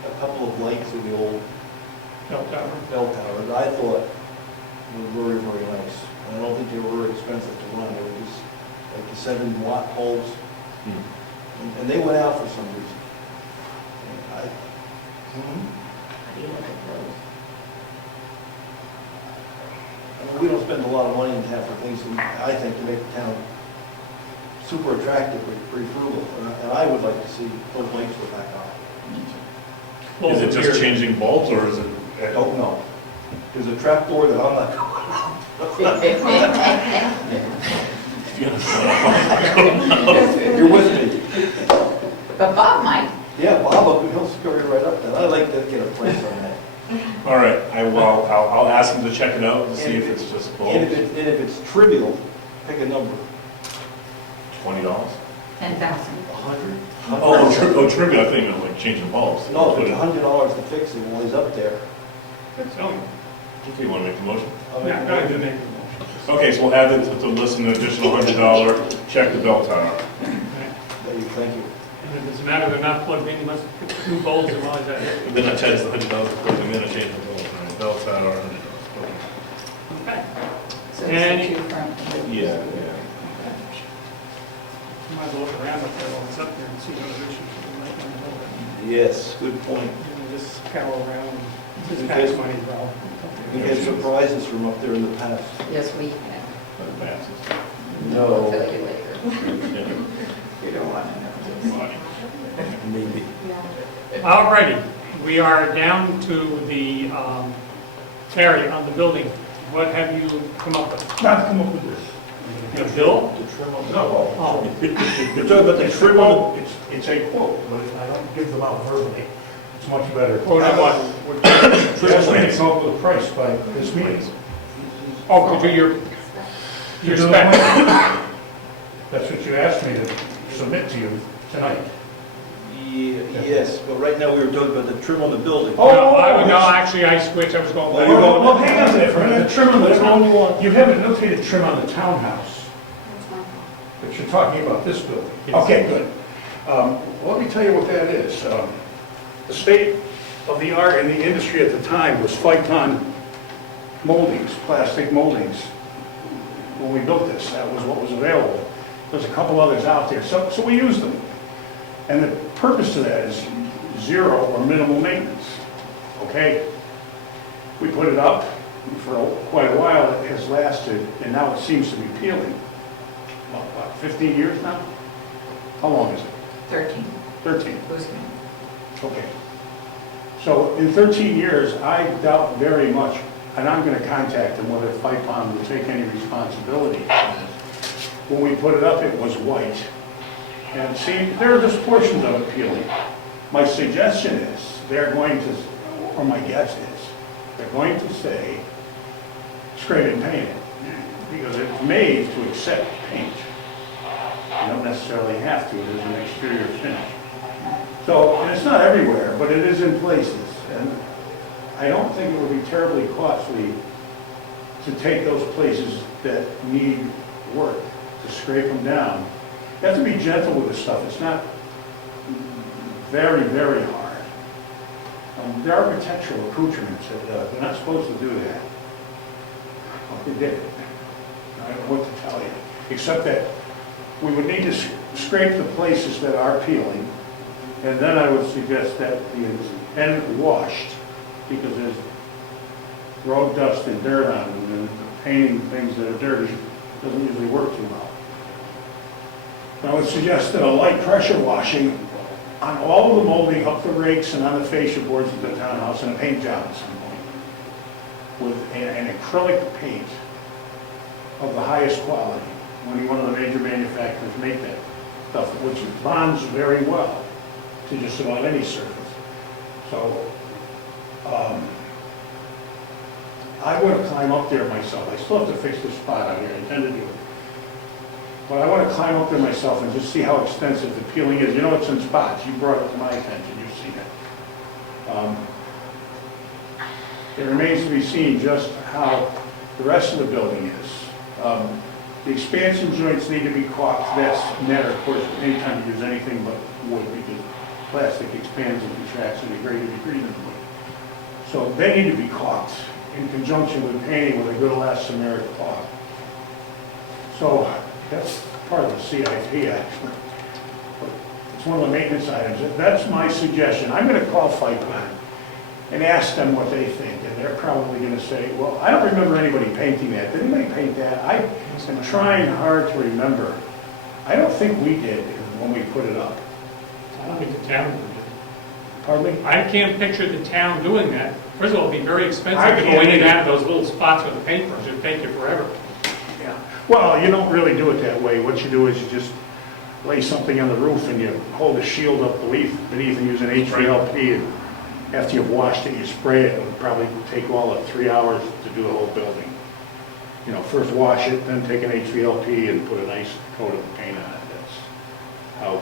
a couple of lights in the old Bell tower. bell tower that I thought were very, very nice. And I don't think they were very expensive to run. They were just like the 7-watt bulbs. And they went out for some reason. And I mean, we don't spend a lot of money in town for things, that I think, to make the town super attractive, but pretty frugal. And I would like to see those lights go back on. Is it just changing bulbs, or is it? I don't know. There's a trap door that I'm not You're with me. But Bob might. Yeah, Bob, he'll scurry right up there. I'd like to get a price on that. All right, I'll ask him to check it out and see if it's just And bulbs. if it's trivial, pick a number. $20? 10,000. 100? Oh, trivia, I think it was like changing bulbs. No, if it's $100 to fix it while he's up there. Good selling. Okay, you want to make the motion? I'll make Yeah, a go ahead motion. and make the motion. Okay, so we'll add it to list an additional $100, check the bell tower. Okay. Thank you. And if it's a matter they're not plugged in, you must put new bulbs and all that. Then I charge the $100 for the minute change the bulbs, right? Bell tower, $100. Okay. So And- it's the two front. Yeah. You might as well look around up there while it's up there and see what other issues you might want to hold it. Yes, good point. Just carol around and just Okay. tax money, well. We've had surprises from up there in the past. Yes, we have. Advances. I'll No, tell you later. Yeah. You don't want to know. maybe. All righty, we are down to the area on the building. What have you come up with? Not come up with this. A bill? The trim on the... No. Oh, You're talking about the It's trim on the... it's a quote, but I don't give them out verbally. It's much better. quote on what? Just me to come up with a price by this meeting. Oh, to do your To do the spec. plan. That's what you asked me to submit to you tonight. Yes, but right now we were talking about the trim on the building. Oh, No, actually, I switched, I was going Well, back. you're going- Well, hang on a minute, for a minute. Trim on the Whatever one you town. want. You haven't notated trim on the townhouse, but you're talking about this building. Okay, good. Let me tell you what that is. The state of the art in the industry at the time was Phyton moldings, plastic moldings. When we built this, that was what was available. There's a couple others out there, so we used them. And the purpose of that is zero or minimal maintenance, okay? We put it up for quite a while, it has lasted, and now it seems to be peeling. What, 15 years now? How long is it? 13. 13, Who's going? okay. So in 13 years, I doubt very much, and I'm gonna contact them whether Fight Pond will take any responsibility for this. When we put it up, it was white. And see, there are just portions of it peeling. My suggestion is, they're going to, or my guess is, they're going to say, scrape and paint it, because it's made to accept paint. You don't necessarily have to, it is an exterior finish. So, and it's not everywhere, but it is in places, and I don't think it would be terribly costly to take those places that need work, to scrape them down. You have to be gentle with this stuff, it's not very, very hard. There are architectural accoutrements that they're not supposed to do that. Well, they did it. I don't know what to tell you, except that we would need to scrape the places that are peeling, and then I would suggest that the end washed, because there's road dust and dirt on them, and painting things that are dirty doesn't usually work too well. I would suggest that a light pressure washing on all of the molding, up the rakes and on the fascia boards of the townhouse, and a paint job at some point, with an acrylic paint of the highest quality. Only one of the major manufacturers make that stuff, which bonds very well to just about any surface. So, I want to climb up there myself. I still have to fix this spot out here, I intend to do it. But I want to climb up there myself and just see how extensive the peeling is. You know, it's in spots. You brought it to my attention, you've seen it. It remains to be seen just how the rest of the building is. The expansion joints need to be caulked. That's a matter, of course, anytime you use anything but wood, because plastic expands and contracts at a greater degree than wood. So they need to be caulked in conjunction with painting with a good elastomeric caulk. So that's part of the CIP, actually. But it's one of the maintenance items. That's my suggestion. I'm going to call Fight Pond and ask them what they think, and they're probably going to say, well, I don't remember anybody painting that. Did anybody paint that? I am trying hard to remember. I don't think we did when we put it up. I don't think the town would do it. Pardon me? I can't picture the town doing that. First of all, it'd be very I expensive to go can't in and either. out of those little spots with a paintbrush. It'd take you forever. Yeah. Well, you don't really do it that way. What you do is you just lay something on the roof and you hold a shield up beneath and use an HVLP, and after you've washed it, you spray it. It'll probably take all of 3 hours to do the whole building. You know, first wash it, then take an HVLP and put a nice coat of paint on it. That's how a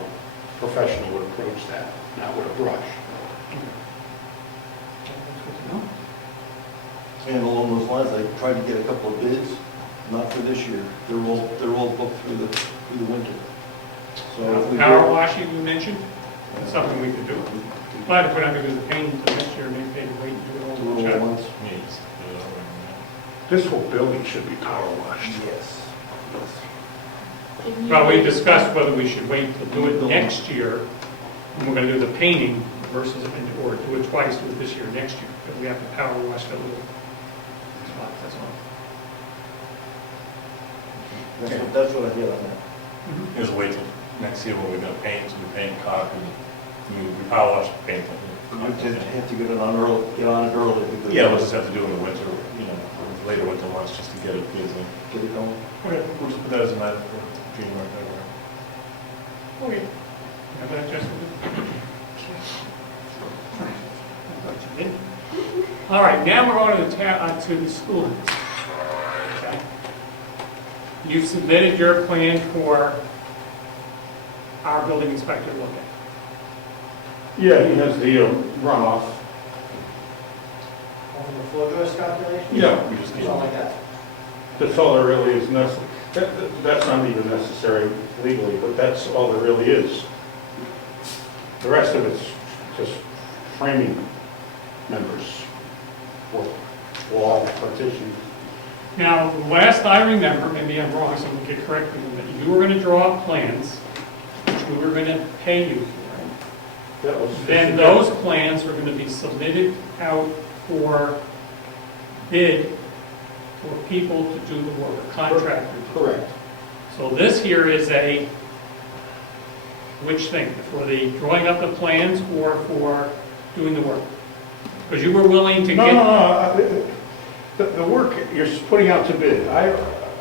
professional would approach that, not with a brush. And along those lines, I tried to get a couple of bids, not for this year. They're all booked through the winter. So if we Power go- washing, you mentioned, that's something we could do. But if we're not going to do the painting until next year, maybe they can wait and do it all do in it one all at shot. once. This whole building should be power washed. Yes. Well, we discussed whether we should wait to do it next year, and we're going to do the painting versus, or do it twice, do it this year, next year. But we have to power wash the little spots, that's all. That's what I hear on that. Just wait till next year when we're gonna paint, so we paint caulk and we power wash the paint. You have to get it on early because. Yeah, we'll just have to do it in the winter, you know, later winter months, just to get it busy. Get it going. Okay, we'll just put that as a matter for January, February. Okay. Have that, Jessica? All right, now we're on to the school. Okay. You've submitted your plan for our building inspector to look at. Yeah, he has the runoff. Over the floor doors calculation? Yeah. We just need. That's all I got. That's all there really is necessary. That's not even necessary legally, but that's all there really is. The rest of it's just framing members, wall partition. Now, last I remember, maybe I'm wrong, someone can correct me, that you were going to draw up plans, which we were going to pay you That was. Then those plans are going to be submitted out for bid for people to do the work, contractors. Correct. So this here is a, which thing? For the drawing up the plans or for doing the work? Because you were willing to No, get... no, the work you're putting out to bid, I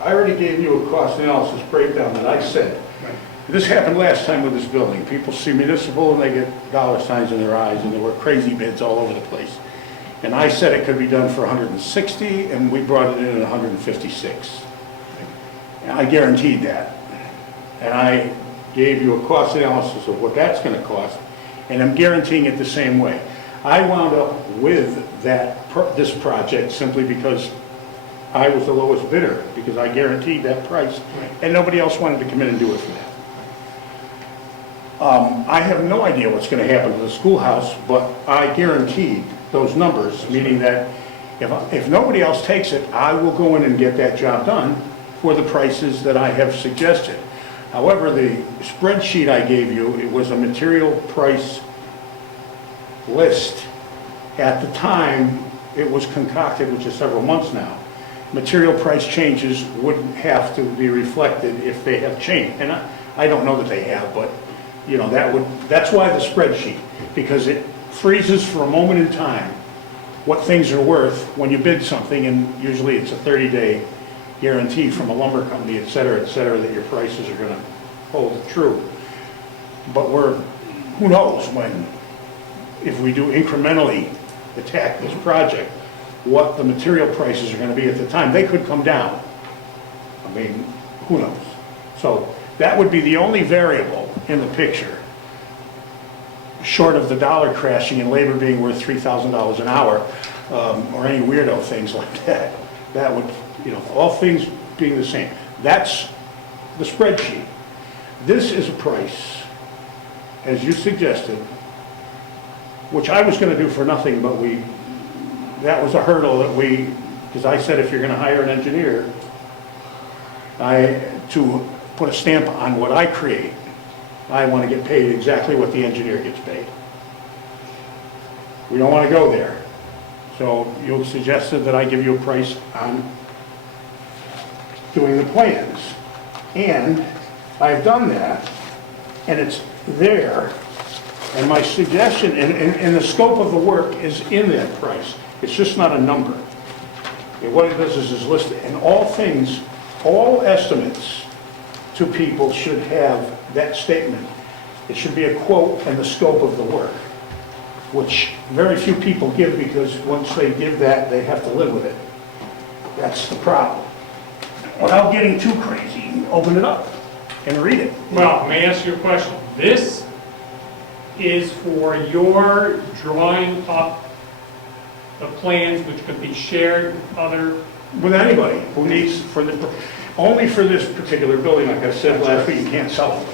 already gave you a cost analysis breakdown that I said. Right. This happened last time with this building. People see municipal and they get dollar signs in their eyes, and there were crazy bids all over the place. And I said it could be done for 160, and we brought it in at 156. And I guaranteed that. And I gave you a cost analysis of what that's going to cost, and I'm guaranteeing it the same way. I wound up with this project simply because I was the lowest bidder, because I guaranteed that price, and nobody else wanted to come in and do it for that. I have no idea what's going to happen to the schoolhouse, but I guaranteed those numbers, meaning that if nobody else takes it, I will go in and get that job done for the prices that I have suggested. However, the spreadsheet I gave you, it was a material price list. At the time it was concocted, which is several months now, material price changes wouldn't have to be reflected if they have changed. And I don't know that they have, but you know, that's why the spreadsheet, because it freezes for a moment in time what things are worth when you bid something, and usually it's a 30-day guarantee from a lumber company, et cetera, that your prices are going to hold true. But who knows when, if we do incrementally attack this project, what the material prices are going to be at the time. They could come down. I mean, who knows? So that would be the only variable in the picture, short of the dollar crashing and labor being worth $3,000 an hour, or any weirdo things like that. That would, you know, all things being the same. That's the spreadsheet. This is a price, as you suggested, which I was going to do for nothing, but that was a hurdle that because I said if you're going to hire an engineer, to put a stamp on what I create, I want to get paid exactly what the engineer gets paid. We don't want to go there. So you suggested that I give you a price on doing the plans. And I've done that, and it's there. And my suggestion, and the scope of the work is in that price. It's just not a number. And what it does is list it. And all estimates to people should have that statement. It should be a quote and the scope of the work, which very few people give, because once they give that, they have to live with it. That's the problem. Without getting too crazy, open it up and read it. Well, may I ask you a question? This is for your drawing up the plans, which could be shared with anybody who needs, only for this particular building, like I said last week, you can't sell it.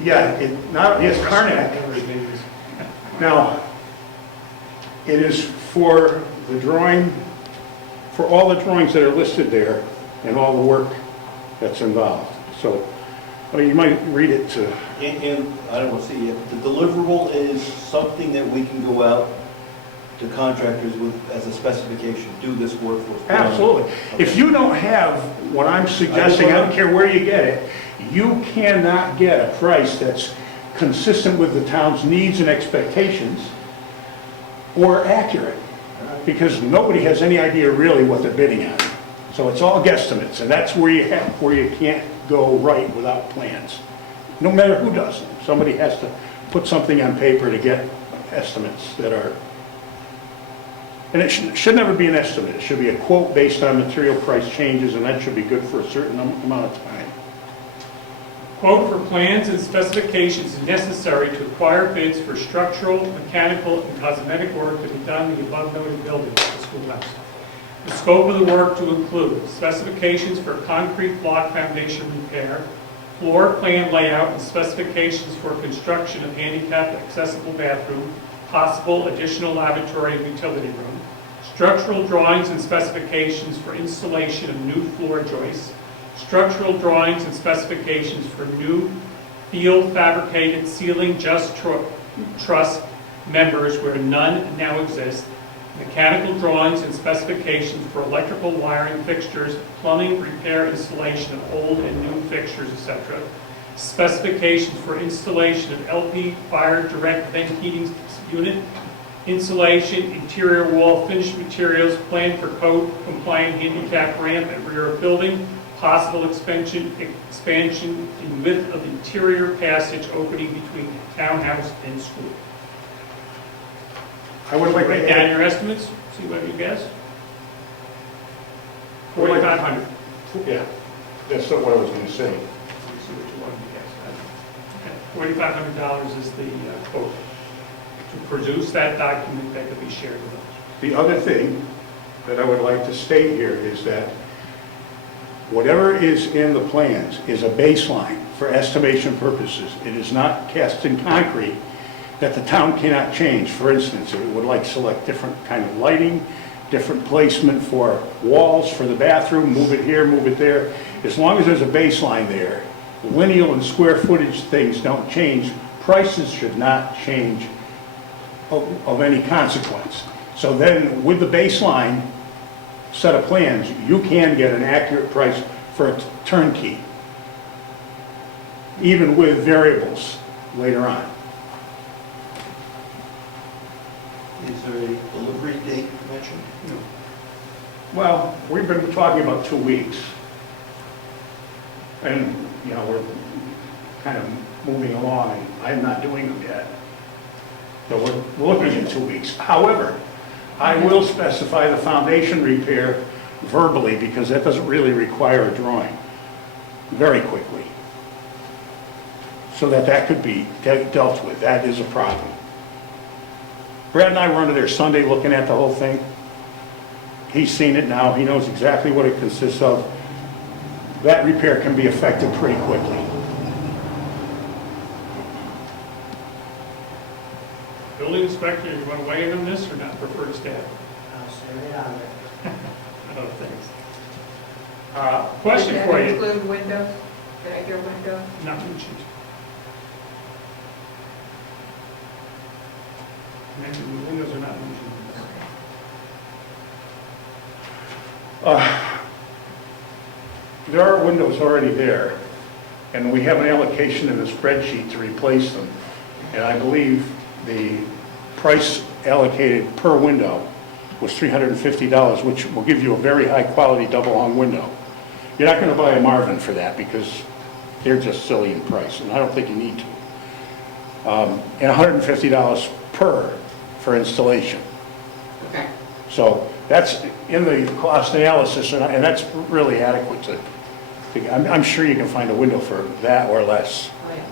Yeah, yes, Karnak. Now, it is for the drawing, for all the drawings that are listed there and all the work that's involved. So, I mean, you might read it to... And I don't want to see it, the deliverable is something that we can go out to contractors with as a specification, do this work for us. Absolutely. Okay. If you don't have what I'm suggesting, I don't care where you get it, you cannot get a price that's consistent with the town's needs and expectations or accurate, because nobody has any idea really what they're bidding on. So it's all guesstimates, and that's where you can't go right without plans. No matter who does them, somebody has to put something on paper to get estimates that are... And it should never be an estimate. It should be a quote based on material price changes, and that should be good for a certain amount of time. Quote for plans and specifications necessary to acquire bids for structural, mechanical, and cosmetic work to be done in the above noted building, the schoolhouse. The scope of the work to include specifications for concrete block foundation repair, floor plan layout, and specifications for construction of handicapped accessible bathroom, possible additional lavatory and utility room, structural drawings and specifications for installation of new floor joists, structural drawings and specifications for new field fabricated ceiling trust members where none now exist, mechanical drawings and specifications for electrical wiring fixtures, plumbing, repair, installation of old and new fixtures, etc. Specifications for installation of LP fire direct vent heating unit, insulation, interior wall finish materials, plan for code compliant handicap ramp at rear of building, possible expansion in width of interior passage opening between townhouse and school. I would like Write to down add, your estimates, see what you guess. 4,500. yeah, that's not what I was going to say. See what you want to guess. Okay, $4,500 is the quote to produce that document that could be shared with us. The other thing that I would like to state here is that whatever is in the plans is a baseline for estimation purposes. It is not cast in concrete that the town cannot change. For instance, it would like select different kind of lighting, different placement for walls for the bathroom, move it here, move it there. As long as there's a baseline there, lineal and square footage things don't change, prices should not change of any consequence. So then with the baseline set of plans, you can get an accurate price for a turnkey, even with variables later on. Is there a delivery date mentioned? Well, we've been talking about 2 weeks. And, you know, we're kind of moving along, and I'm not doing them yet. So we're looking at 2 weeks. However, I will specify the foundation repair verbally, because that doesn't really require a drawing, very quickly. So that could be dealt with. That is a problem. Brad and I were under there Sunday looking at the whole thing. He's seen it now. He knows exactly what it consists of. That repair can be effected pretty quickly. Building inspector, you want to weigh in on this or not, prefer to stay? I'll say it on there. Other things. Question Did for that you. include windows? Did I hear windows? Not mentioned. Mentioned, the windows are not mentioned. There are windows already there, and we have an allocation in the spreadsheet to replace them. And I believe the price allocated per window was $350, which will give you a very high-quality double-hung window. You're not going to buy a Marvin for that, because they're just silly in price, and I don't think you need to. And $150 for installation. Okay. So that's in the cost analysis, and that's really adequate to, I'm sure you can find a window for that or less. Oh, yeah.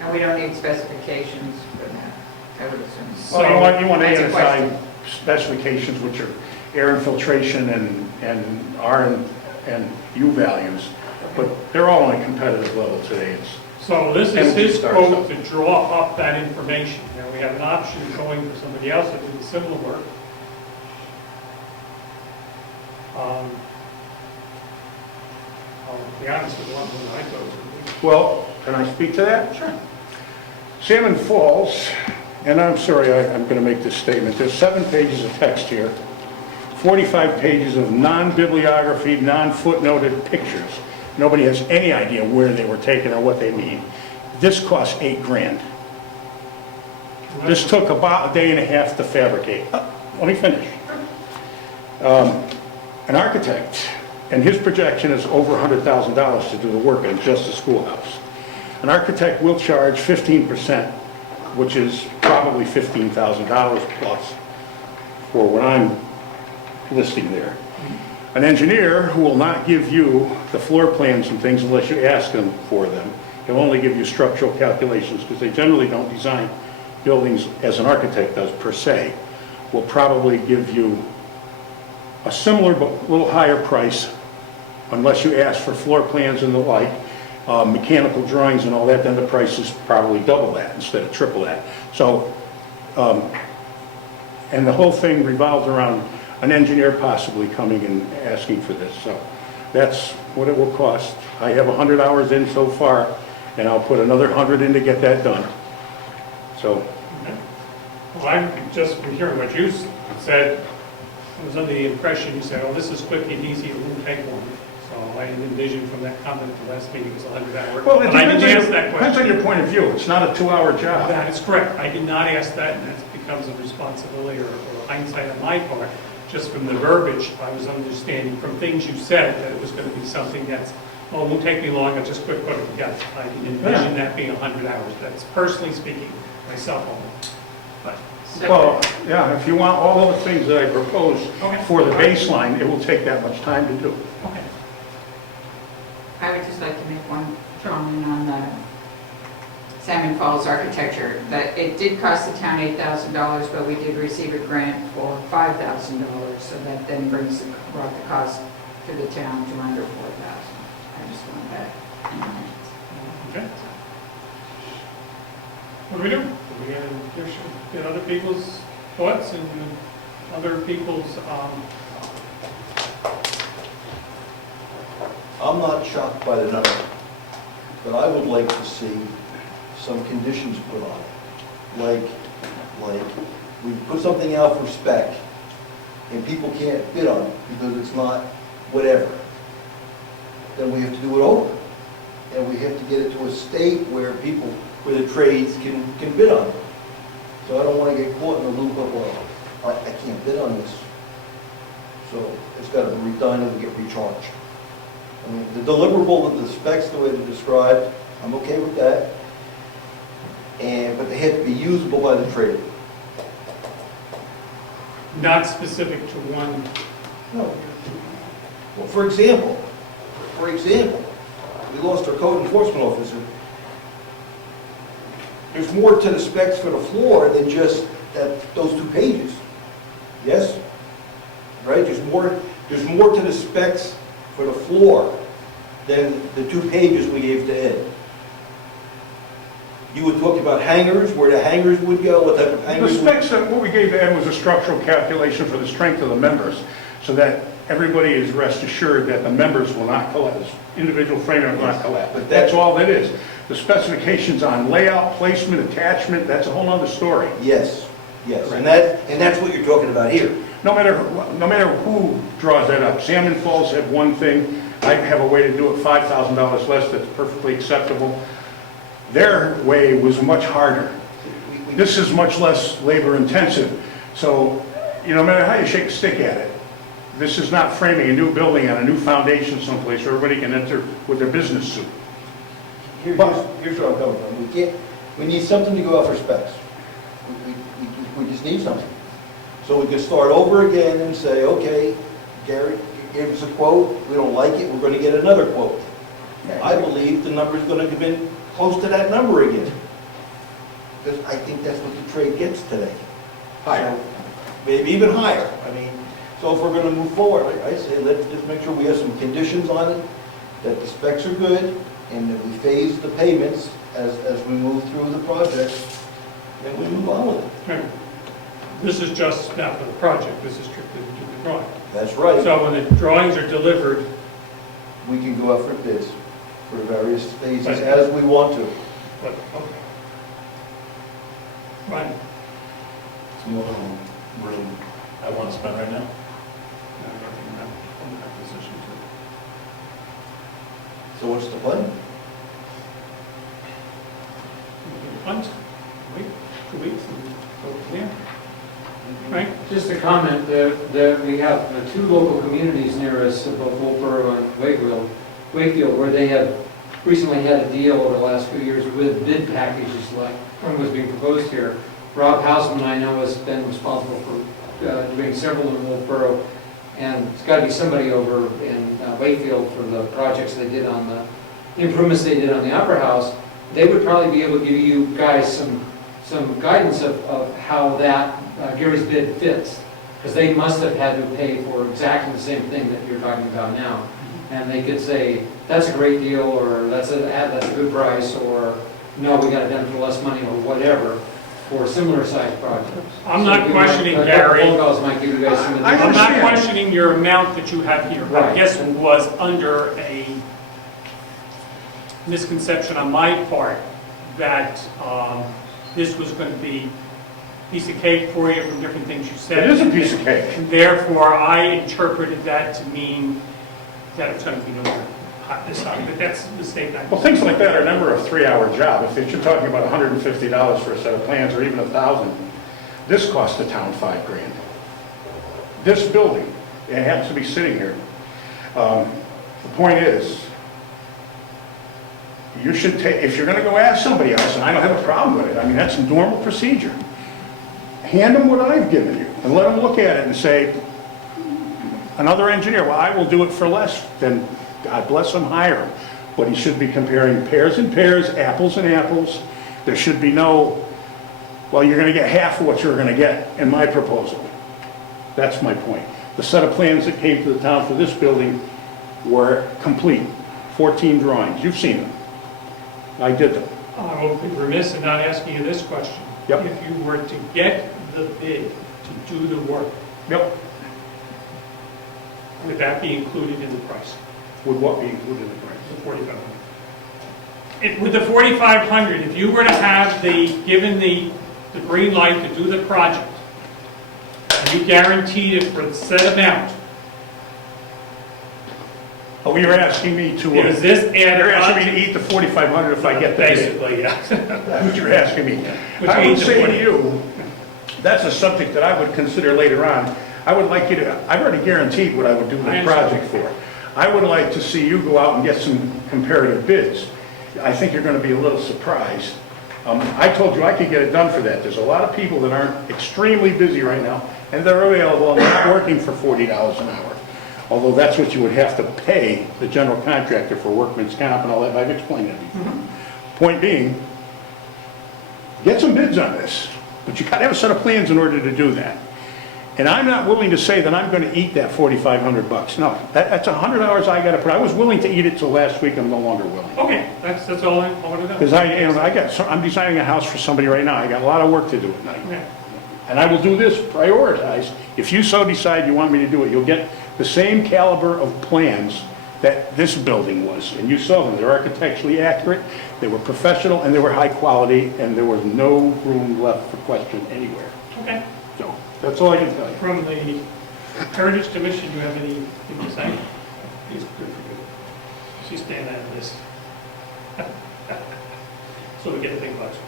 And we don't need specifications for that, I would assume. Well, you want That's a ANSI question. specifications, which are air infiltration and R and U values, but they're all on a competitive level today. So this is Energy his Star quote stuff. to draw up that information. Now, we have an option of going for somebody else that did similar work. I'll be honest with you, one I thought. Well, can I speak to that? Sure. Salmon Falls, and I'm sorry, I'm going to make this statement. There's 7 pages of text here, 45 pages of non-bibliography, non-footnoted pictures. Nobody has any idea where they were taken or what they mean. This cost $8 grand. This took about a day and a half to fabricate. Let me finish. An architect, and his projection is over $100,000 to do the work on just the schoolhouse. An architect will charge 15%, which is probably $15,000 plus for what I'm listing there. An engineer who will not give you the floor plans and things unless you ask them for them. He'll only give you structural calculations, because they generally don't design buildings as an architect does per se. Will probably give you a similar but a little higher price unless you ask for floor plans and the like, mechanical drawings and all that. Then the price is probably double that instead of triple that. So, and the whole thing revolves around an engineer possibly coming and asking for this. So that's what it will cost. I have 100 hours in so far, and I'll put another 100 in to get that done. So So, Okay. Well, I'm just from hearing what you said, I was under the impression you said, oh, this is quick and easy, it won't take long. So I envisioned from that comment at the last meeting, it was 100 hours. Well, it But I didn't depends ask that depends on question. your point of view. It's not a 2-hour job. That is correct. I did not ask that, and that becomes a responsibility or hindsight on my part. Just from the verbiage, I was understanding from things you said that it was going to be something that's, oh, it won't take me long, I'll just quick put it together. I didn't envision that being 100 hours. That's personally speaking, myself only. But, Well, yeah, if you want all of the things that I proposed Okay. for the baseline, it will take that much time to do. okay. I would just like to make one comment on the Salmon Falls architecture, that it did cost the town $8,000, but we did receive a grant for $5,000, so that then brought the cost to the town to under $4,000. I just want that in mind. Okay. What do we do? Do we get other people's thoughts and other people's, I'm not shocked by the number, but I would like to see some conditions put on it. Like, we put something out for spec, and people can't bid on it because it's not whatever. Then we have to do it over. And we have to get it to a state where where the trades can bid on it. So I don't want to get caught in the loop of, well, I can't bid on this. So it's got to be redone and we get recharged. I mean, the deliverable of the specs, the way they're described, I'm okay with that. But they have to be usable by the trade. not specific to one. No. Well, for example, we lost our code enforcement officer. There's more to the specs for the floor than just those 2 pages. Yes? Right? There's more to the specs for the floor than the 2 pages we gave to Ed. You would talk about hangers, where the hangers would go, what type of The hangers. specs, what we gave Ed was a structural calculation for the strength of the members, so that everybody is rest assured that the members will not collapse, individual framing will not collapse. But That's all it is. The specifications on layout, placement, attachment, that's a whole other story. Yes, yes, Right. and that's what you're talking about here. No matter who draws that up, Salmon Falls had one thing, I have a way to do it $5,000 less that's perfectly acceptable. Their way was much harder. This is much less labor intensive. So, no matter how you shake a stick at it, this is not framing a new building on a new foundation someplace where everybody can enter with their business suit. Here's where I'm coming from. We need something to go out for specs. We just need something. So we can start over again and say, okay, Gary, gave us a quote, we don't like it, we're going to get another quote. I believe the number's going to come in close to that number again. Because I think that's what the trade gets today. Higher. So, maybe even higher. I mean, so if we're going to move forward, I say let's just make sure we have some conditions on it, that the specs are good, and that we phase the payments as we move through the project, then we move on with it. Right. This is just not for the project, this is strictly to do the drawing. That's right. So when the drawings are delivered, We can go out for bids for various phases Right. as we want to. but, okay. Fine. It's more room I want to spend right now. I don't think I'm in that position to. So what's the plan? Punt, wait, 2 weeks, and go from there. Right? Just a comment, that we have 2 local communities near us, both Wolfboro and Wakefield, where they have recently had a deal over the last few years with bid packages like one was being proposed here. Rob Hausman, I know, has been responsible for doing several in Wolfboro, and it's got to be somebody over in Wakefield for the projects they did on the improvements they did on the Opera House. They would probably be able to give you guys some guidance of how that Gary's bid fits, because they must have had to pay for exactly the same thing that you're talking about now. And they could say, that's a great deal, or that's a good price, or no, we got it done for less money, or whatever, for similar sized projects. I'm not So questioning, a couple Gary. phone calls might give you guys some I I'm not understand. questioning your amount that you have here. I Right. guess it was under a misconception on my part that this was going to be a piece of cake for you from different things you said. It is a piece of cake. And therefore, I interpreted that to mean that it was going to be no hot this hot, but that's the mistake I Well, things like that are never a 3-hour job. If you're talking about $150 for a set of plans, or even $1,000, this cost the town $5,000. This building, it happens to be sitting here. The point is, you should take, if you're gonna go ask somebody else, and I don't have a problem with it, I mean, that's a normal procedure. Hand them what I've given you, and let them look at it and say, another engineer, well, I will do it for less, then God bless him, hire him. But he should be comparing pears and pears, apples and apples. There should be no, well, you're gonna get half of what you're gonna get in my proposal. That's my point. The set of plans that came to the town for this building were complete, 14 drawings. You've seen them. I did them. I will be remiss in not asking you this question. Yep. If you were to get the bid to do the work, Yep. would that be included in the price, Would what be included in the price? the 4,500? With the 4,500, if you were to have given the green light to do the project, and you guaranteed it for the set amount, Oh, you're asking me to, is this added you're on asking me to eat the 4,500 if I get the bid? Basically, yeah. That's what you're asking me. Which I would means the say to 40. you, that's a subject that I would consider later on. I would like you to, I've already guaranteed what I would do the I project for. I would like to see you go out and get some comparative bids. I think you're going to be a little surprised. I told you I could get it done for that. There's a lot of people that aren't extremely busy right now, and they're available and not working for $40 an hour. Although that's what you would have to pay the general contractor for workman's comp and all that. I've explained it before. Point being, get some bids on this, but you got to have a set of plans in order to do that. And I'm not willing to say that I'm going to eat that $4,500. No, that's 100 hours I got to put. I was willing to eat it till last week. I'm no longer willing. Okay, that's all I want to know. Because I'm designing a house for somebody right now. I got a lot of work to do at night. Okay. And I will do this prioritized. If you so decide you want me to do it, you'll get the same caliber of plans that this building was. And you saw them. They're architecturally accurate, they were professional, and they were high quality, and there was no room left for question anywhere. Okay. So, that's all I can tell you. From the Heritage Commission, do you have anything to say? He's good for you. She's staying out of this. So we get to think about it.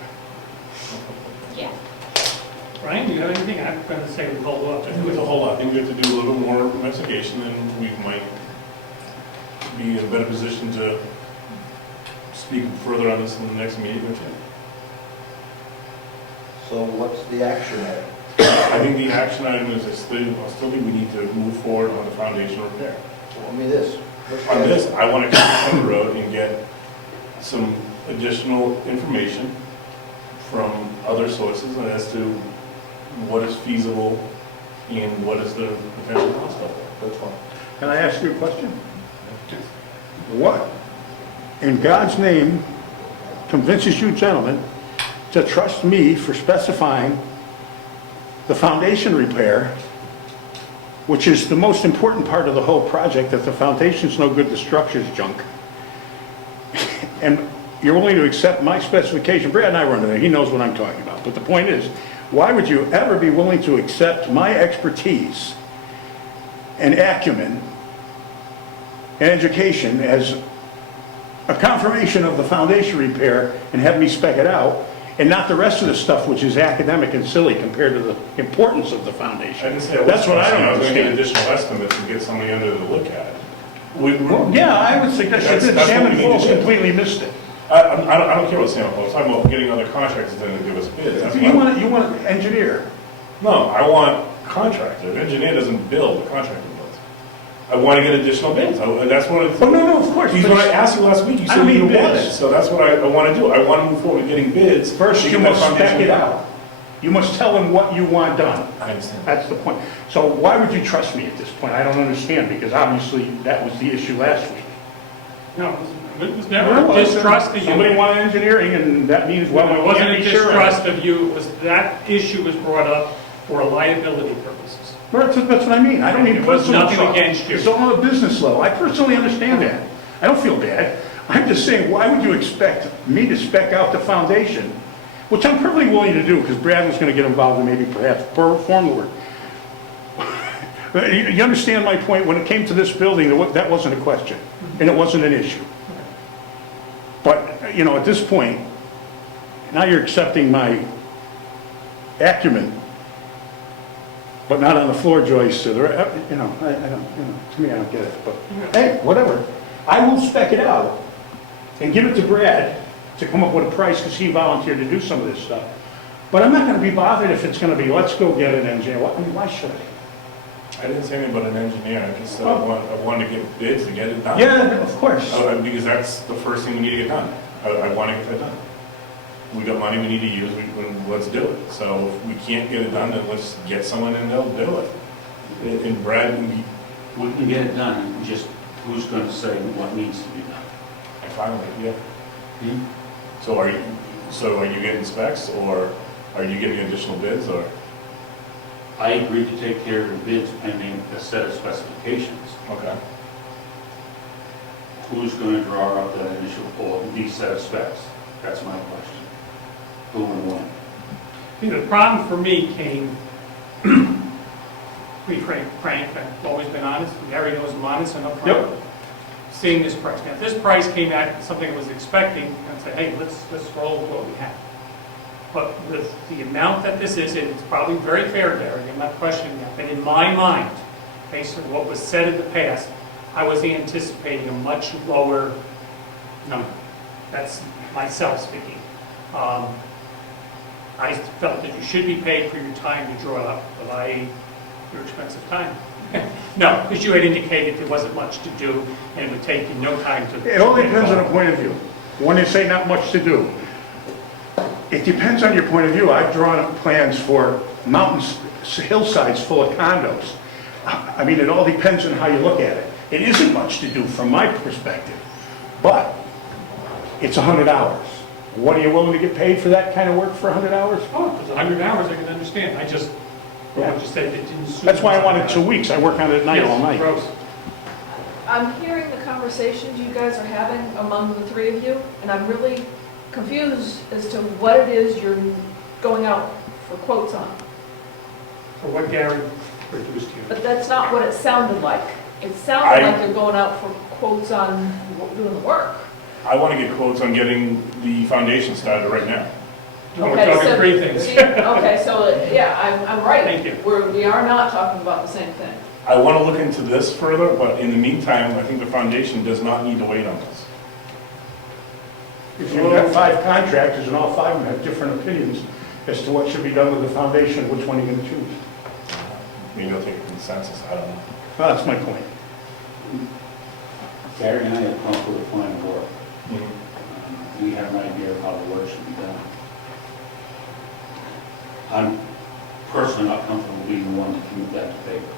Yeah. Brian, do you have anything? I'm going to say we hold off. I think there's a whole lot. I think we have to do a little bit more investigation, and we might be in a better position to speak further on this in the next meeting or two. So what's the action item? I think the action item is, I still think we need to move forward on the foundation repair. Tell me this. On this, I want to come on the road and get some additional information from other sources as to what is feasible and what is the potential cost of it. That's fine. Can I ask you a question? What, in God's name, convinces you gentlemen to trust me for specifying the foundation repair, which is the most important part of the whole project? If the foundation's no good, the structure's junk. And you're willing to accept my specification. Brad and I run there, he knows what I'm talking about. But the point is, why would you ever be willing to accept my expertise and acumen and education as a confirmation of the foundation repair and have me spec it out, and not the rest of the stuff which is academic and silly compared to the importance of the I foundation? didn't say I That's what I don't was going to get understand. additional estimates and get somebody under to look at it. Well, yeah, I would suggest you did. That's what we Salmon need to Falls do. completely missed it. I don't care what Salmon Falls, I'm talking about getting other contractors in to give us bids. That's You what- want an engineer. No, I want contractor. The engineer doesn't build, the contractor builds. I want to get additional bids. That's what Oh, no, of course. He's but what I asked you last week, you I said need you want bids. it. So that's what I want to do. I want to move forward with getting bids. First, to you get that must spec foundation it done. out. You must tell them what you want done. I understand. That's the point. So why would you trust me at this point? I don't understand, because obviously that was the issue last week. No, it was never a distrust of Somebody you. wanted engineering, and that means, well, It we wasn't can't a be sure. distrust of you, it was that issue was brought up for liability purposes. That's what I mean. I don't mean It was personal nothing trouble. against you. It's on a business level. I personally understand that. I don't feel bad. I'm just saying, why would you expect me to spec out the foundation which I'm perfectly willing to do, because Brad was gonna get involved and maybe perhaps perform the work. You understand my point? When it came to this building, that wasn't a question, and it wasn't an issue. But, you know, at this point, now you're accepting my acumen, but not on the floor joists, or the, you know, I don't, you know, to me, I don't get it, but, hey, whatever. I will spec it out and give it to Brad to come up with a price, because he volunteered to do some of this stuff. But I'm not gonna be bothered if it's gonna be, let's go get an engineer. I mean, why should I? I didn't say anything about an engineer, I just said I wanted to get bids to get it done. Yeah, of course. Because that's the first thing we need to get done. I want to get that done. We got money we need to use, let's do it. So if we can't get it done, then let's get someone and they'll do it. And Brad, We can get it done, just who's going to say what needs to be done? I finally, yeah. So are you getting specs, or are you getting additional bids, or? I agreed to take care of the bids pending a set of specifications. Okay. Who's going to draw up that initial, or these set of specs? That's my question. Who and when? You know, the problem for me came, be frank, I've always been honest, Gary knows I'm honest and upfront. Yep. Seeing this price. Now, if this price came at something I was expecting, I'd say, hey, let's roll with what we have. But with the amount that this is, and it's probably very fair, Gary, I'm not questioning that, but in my mind, based on what was said in the past, I was anticipating a much lower number. That's myself speaking. I felt that you should be paid for your time to draw up, your expensive time. No, because you had indicated there wasn't much to do, and it would take you no time to... It all depends on the point of view. When they say not much to do, it depends on your point of view. I've drawn up plans for mountains, hillsides full of condos. I mean, it all depends on how you look at it. It isn't much to do from my perspective, but it's 100 hours. What are you willing to get paid for that kind of work for 100 hours? Oh, if it's 100 hours, I can understand. I just, what you said, it didn't suit. That's why I wanted 2 weeks. I work on it at night all night. Gross. I'm hearing the conversations you guys are having among the three of you, and I'm really confused as to what it is you're going out for quotes on. For what Gary produced here. But that's not what it sounded like. It sounded like you're going out for quotes on doing the work. I want to get quotes on getting the foundation started right now. No, we're talking so- three things. Okay, so, yeah, I'm right. Thank you. We are not talking about the same thing. I want to look into this further, but in the meantime, I think the foundation does not need to wait on this. If you've got 5 contractors and all 5 of them have different opinions as to what should be done with the foundation, which one are you going to choose? Maybe they'll take a consensus, I don't know. Well, that's my point. Gary and I have come up with a plan of work. We have an idea of how the work should be done. I'm personally not comfortable being the one to commit that to paper.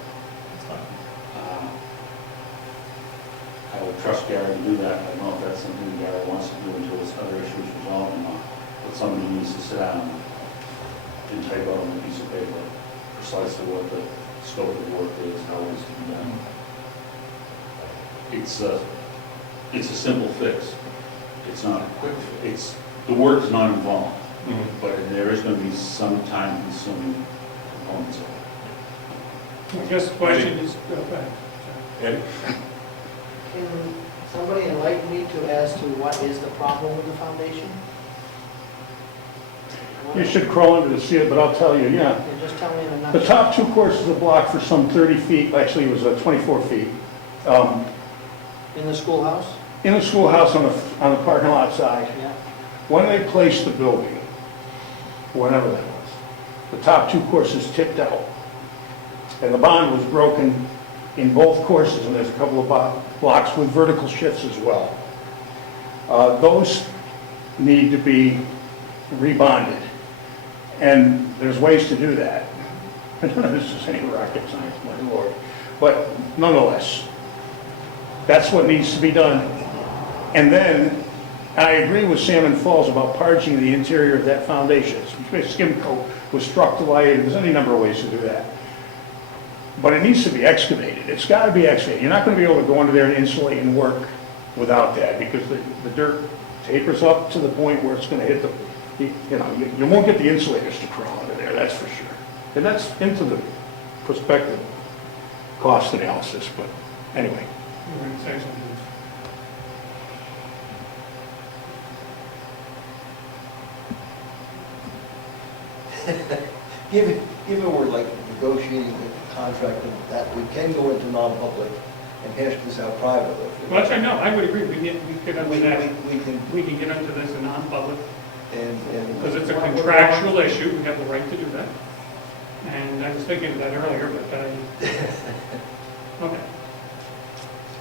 I would trust Gary to do that. I don't know if that's something Gary wants to do until his other issues resolved or not. But somebody needs to sit down and type out on a piece of paper precisely what the scope of the work is, how it's to be done. It's a simple fix. It's not a quick fix. The work is not involved, but there is going to be some time-consuming components of it. I guess the question is, go ahead. Eddie? Can somebody enlighten me as to what is the problem with the foundation? You should crawl under to see it, but I'll tell you, yeah. Can you just tell me in a The nutshell? top 2 courses of block for some 30 feet, actually it was 24 feet, In the schoolhouse? in the schoolhouse on the parking lot side. Yeah. When they placed the building, whenever that was, the top 2 courses tipped out. And the bond was broken in both courses, and there's a couple of blocks with vertical shifts as well. Those need to be rebonded, and there's ways to do that. I don't know if this is any rocket science, my lord, but nonetheless, that's what needs to be done. And then, I agree with Salmon Falls about parging the interior of that foundation. Skim coat was struck to light, there's any number of ways to do that. But it needs to be excavated. It's got to be excavated. You're not going to be able to go under there and insulate and work without that, because the dirt tapers up to the point where it's going to hit the you won't get the insulators to crawl under there, that's for sure. And that's into the prospective cost analysis, but anyway. You were going to say something. Given we're like negotiating the contract, and that we can go into non-public and hash this out privately. Well, that's right, no, I would agree, we get into that, We we can get into this in non-public, and because it's a contractual issue, we have the right to do that. And I was thinking of that earlier, but okay.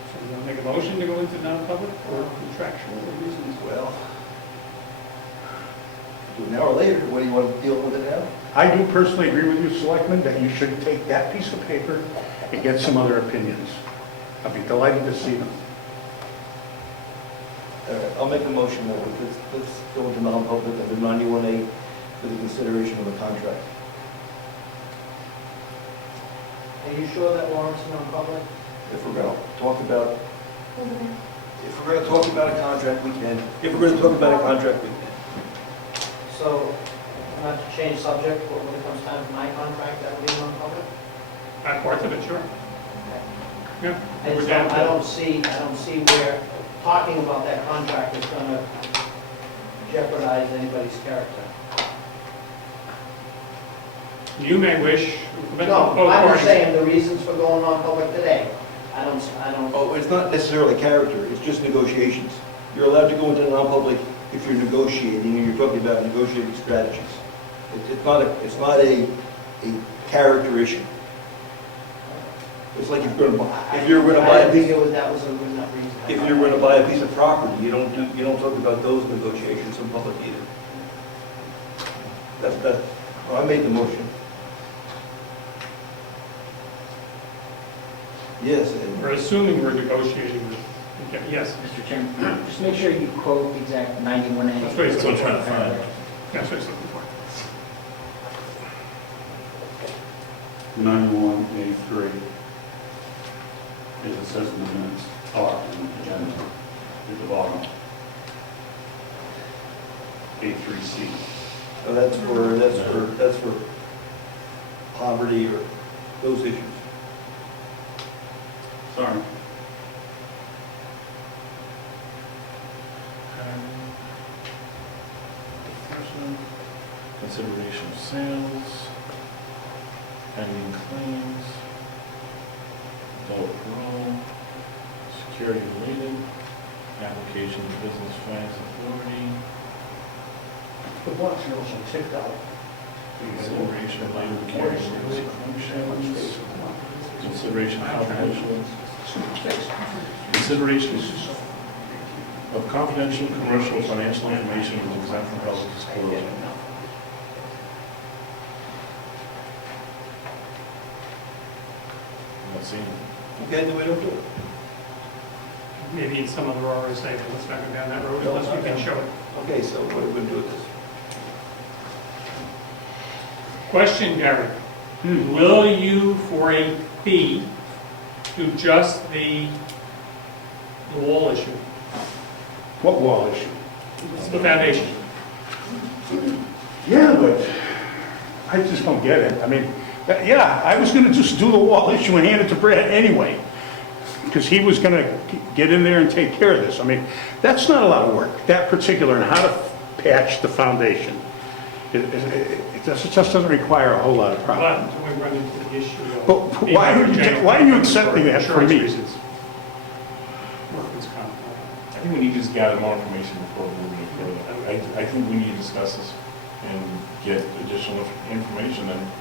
So you want to make a motion to go into non-public or contractual reasons? well, do an hour later, what do you want to deal with it now? I do personally agree with you, Selectman, that you should take that piece of paper and get some other opinions. I'd be delighted to see them. All right, I'll make a motion that let's go into non-public under 91A for the consideration of a contract. Are you sure that warrants non-public? If we're going to talk about, a contract, we can. If we're going to talk about a contract, we can. So, not to change subject, but when it comes time for my contract, that will be non-public? Parts of it, sure. Yeah. I just don't, I don't see where talking about that contract is gonna jeopardize anybody's character. You may wish. No, I'm just saying the reasons for going non-public today. I don't, Oh, it's not necessarily character, it's just negotiations. You're allowed to go into non-public if you're negotiating, and you're talking about negotiating strategies. It's not a character issue. It's like if you're going to buy a piece, that was a good enough reason. if you're going to buy a piece of property, you don't talk about those negotiations in public either. Well, I made the motion. Yes, We're assuming we're negotiating with, okay, yes, Mr. Chairman, just make sure you quote the exact 91A. that's what he's That's what I'm looking trying to for. find. That's what he's looking for. 91A3, as it says in the minutes, in the agenda, at the bottom. A3C. oh, that's for poverty or those issues. Sorry. Consideration of sales, pending claims, adult parole, security related, application to business finance authority, The box are also ticked out. consideration of labor care emergency functions, consideration of confidential, consideration of confidential commercial financial information is exempt from public disclosure. Not seeing it. Okay, then we don't do it. Maybe in some other RSA, but let's not go down that road unless we can show it. Okay, so what are we going to do with this? Question, Gary. Will you, for a fee, do just the wall issue, What wall issue? the foundation? Yeah, but I just don't get it. I mean, yeah, I was gonna just do the wall issue and hand it to Brad anyway, because he was gonna get in there and take care of this. I mean, that's not a lot of work, that particular, and how to patch the foundation. It just doesn't require a whole lot of But problem. until we run into the issue of... But why are you accepting that from Insurance me? reasons. Workman's comp. I think we need to just gather more information before moving further. I think we need to discuss this and get additional information and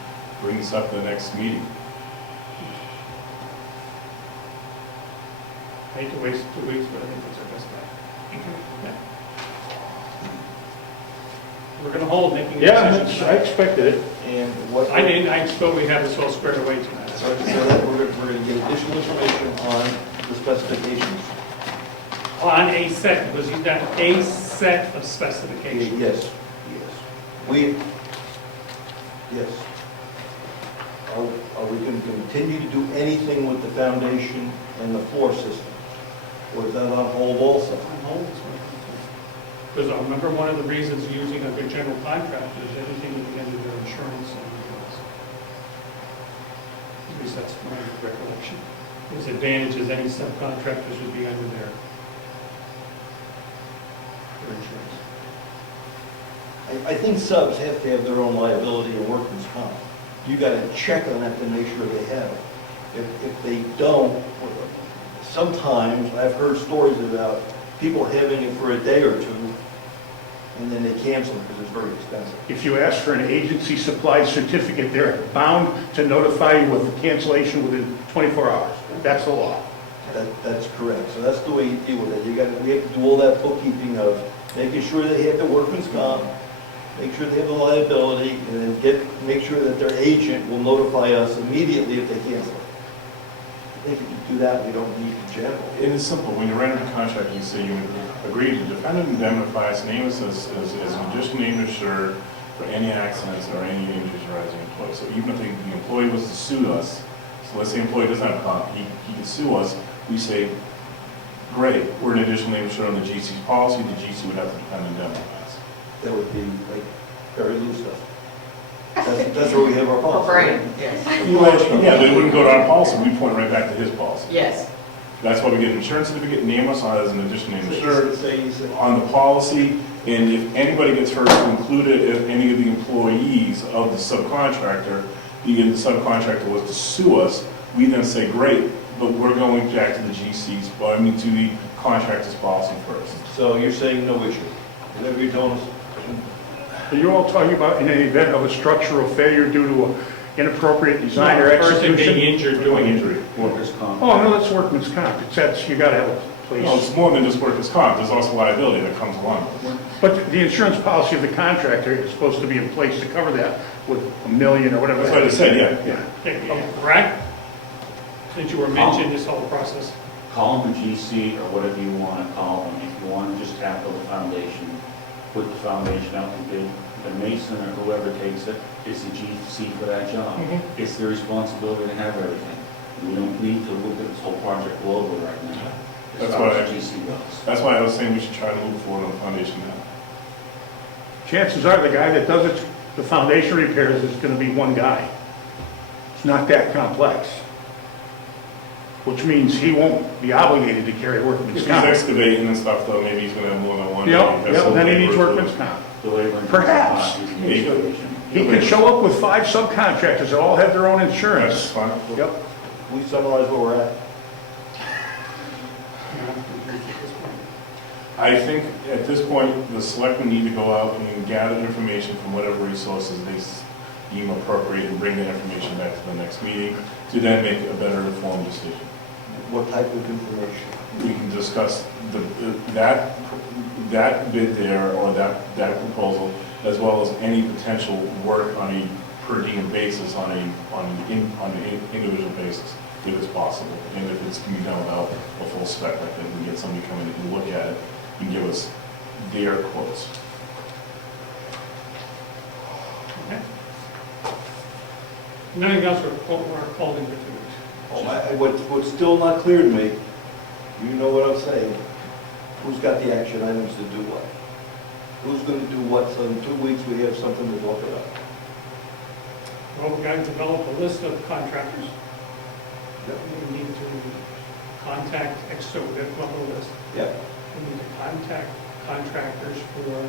bring this up at the next meeting. I hate to waste 2 weeks, but I think that's our best bet. Yeah. We're going to hold making Yeah, decisions. I expected it. And what? I didn't, I thought we had this all squared away tonight. So that we're going to get additional information on the specifications. On a set, because you've got a set of specifications. Yes, yes. Are we going to continue to do anything with the foundation and the floor system? Or is that on hold also? On hold is what Because I remember one of the reasons using a good general contractor is everything at the end of their insurance and everything else. At least that's my recollection. There's advantages any subcontractors would be under their insurance. I think subs have to have their own liability and workman's comp. You gotta check on that to make sure they have it. If they don't, sometimes I've heard stories about people having it for a day or two, and then they cancel it because it's very expensive. If you ask for an agency-supplied certificate, they're bound to notify you of the cancellation within 24 hours. That's the law. That's correct. So that's the way you deal with it. We have to do all that bookkeeping of making sure they have the workman's comp, make sure they have the liability, and then make sure that their agent will notify us immediately if they cancel it. I think if you do that, we don't need the general. It is simple. When you're writing a contract, you say you agree to defend and indemnify us, name us as an additional named insured for any accidents or any injuries arising in employee. So even if the employee was to sue us, so let's say the employee doesn't have a comp, he can sue us, we say, great, we're an additional named insured on the GC's policy, the GC would have to defend and indemnify us. That would be like very loose stuff. That's where we have our For policy. Brian, yes. Yeah, but it wouldn't go to our policy, we point right back to his policy. Yes. That's why we get an insurance certificate, name us as an additional named insured Say, on the policy, and if anybody gets hurt, to include it if any of the employees of the subcontractor, the subcontractor was to sue us, we then say, great, but we're going back to the GC's, to the contractor's policy first. so you're saying no issue. Whatever you're telling us. Are you all talking about in the event of a structural failure due to an inappropriate design or Person execution? being injured doing Injury. Workers' comp. Oh, no, that's workman's comp. You gotta have a No, place. it's more than just workers' comp, there's also liability that comes along with it. But the insurance policy of the contractor is supposed to be in place to cover that with $1 million or whatever. That's what I said, yeah. Okay, Brad, since you were mentioning this whole process, Call them a GC or whatever you want to call them. If you want to just tackle the foundation, put the foundation out to bid, the mason or whoever takes it is the GC for that job. It's their responsibility to have everything. We don't need to look at this whole project globally right now. As That's far why as the GC goes. That's why I was saying we should try to move forward on the foundation now. Chances are the guy that does it, the foundation repairs is gonna be one guy. It's not that complex. Which means he won't be obligated to carry workman's If he's comp. excavating and stuff though, maybe he's gonna have more than one. Yep, That's then he okay. needs workman's comp. The labor and Perhaps. installation. He could show up with 5 subcontractors that all have their own That's insurance. fine. Yep. We summarize where we're at. I think at this point, the selectmen need to go out and gather information from whatever resources they deem appropriate and bring that information back to the next meeting to then make a better informed decision. What type of information? We can discuss that bid there or that proposal, as well as any potential work on a per diem basis on an individual basis, if it's possible. And if it's can be done without a full spec, like that, we can get somebody come in and look at it and give us their quotes. okay? Nothing else we're holding for 2 weeks. What's still not clear to me, you know what I'm saying, who's got the action items to do what? Who's going to do what, so in 2 weeks we have something to talk about? Well, we're going to develop a list of contractors. Yep. We need to contact, so we have a list. Yep. We need to contact contractors for,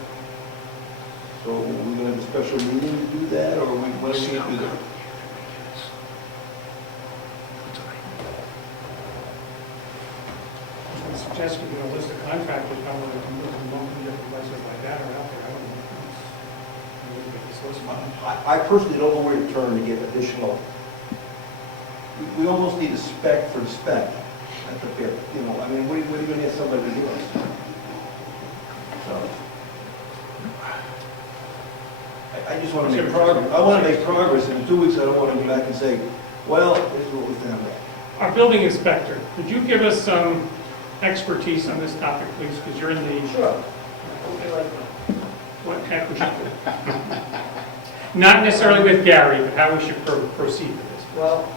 So are we going to have a special meeting to do that, or when are we going to do that? I suggest we do a list of contractors, how we're going to move them on to different places like that or out there. I don't know. We need to get this list. I personally don't know where to turn to get additional. We almost need a spec for the spec at the bid, you know, I mean, what are you going to have somebody to give us? So, I just want to make progress, I want to make progress, and in 2 weeks I don't want to go back and say, well, this is what we found out. Our building inspector, could you give us some expertise on this topic, please, because you're in the... Sure. What heck we should do? Not necessarily with Gary, but how we should proceed with this. Well,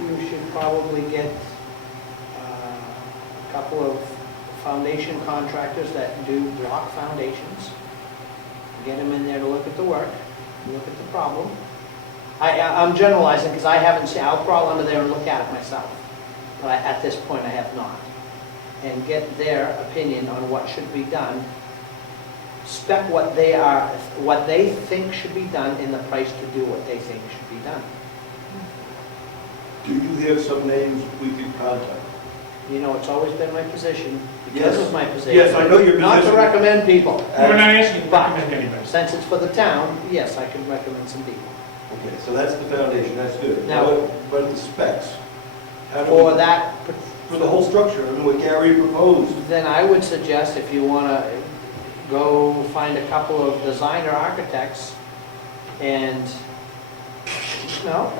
you should probably get a couple of foundation contractors that do block foundations. Get them in there to look at the work, look at the problem. I'm generalizing because I haven't seen, I'll crawl under there and look at it myself. But at this point, I have not. And get their opinion on what should be done. Spec what they think should be done in the price to do what they think should be done. Do you have some names we could contact? You know, it's always been my position, because Yes. of my position. Yes, I know your Not to position. recommend people. We're not asking you to But recommend anybody. since it's for the town, yes, I can recommend some people. Okay, so that's the foundation, that's good. Now- But the specs? How do For we- that, For the whole structure, I mean, what Gary proposed. then I would suggest if you want to go find a couple of designer architects and,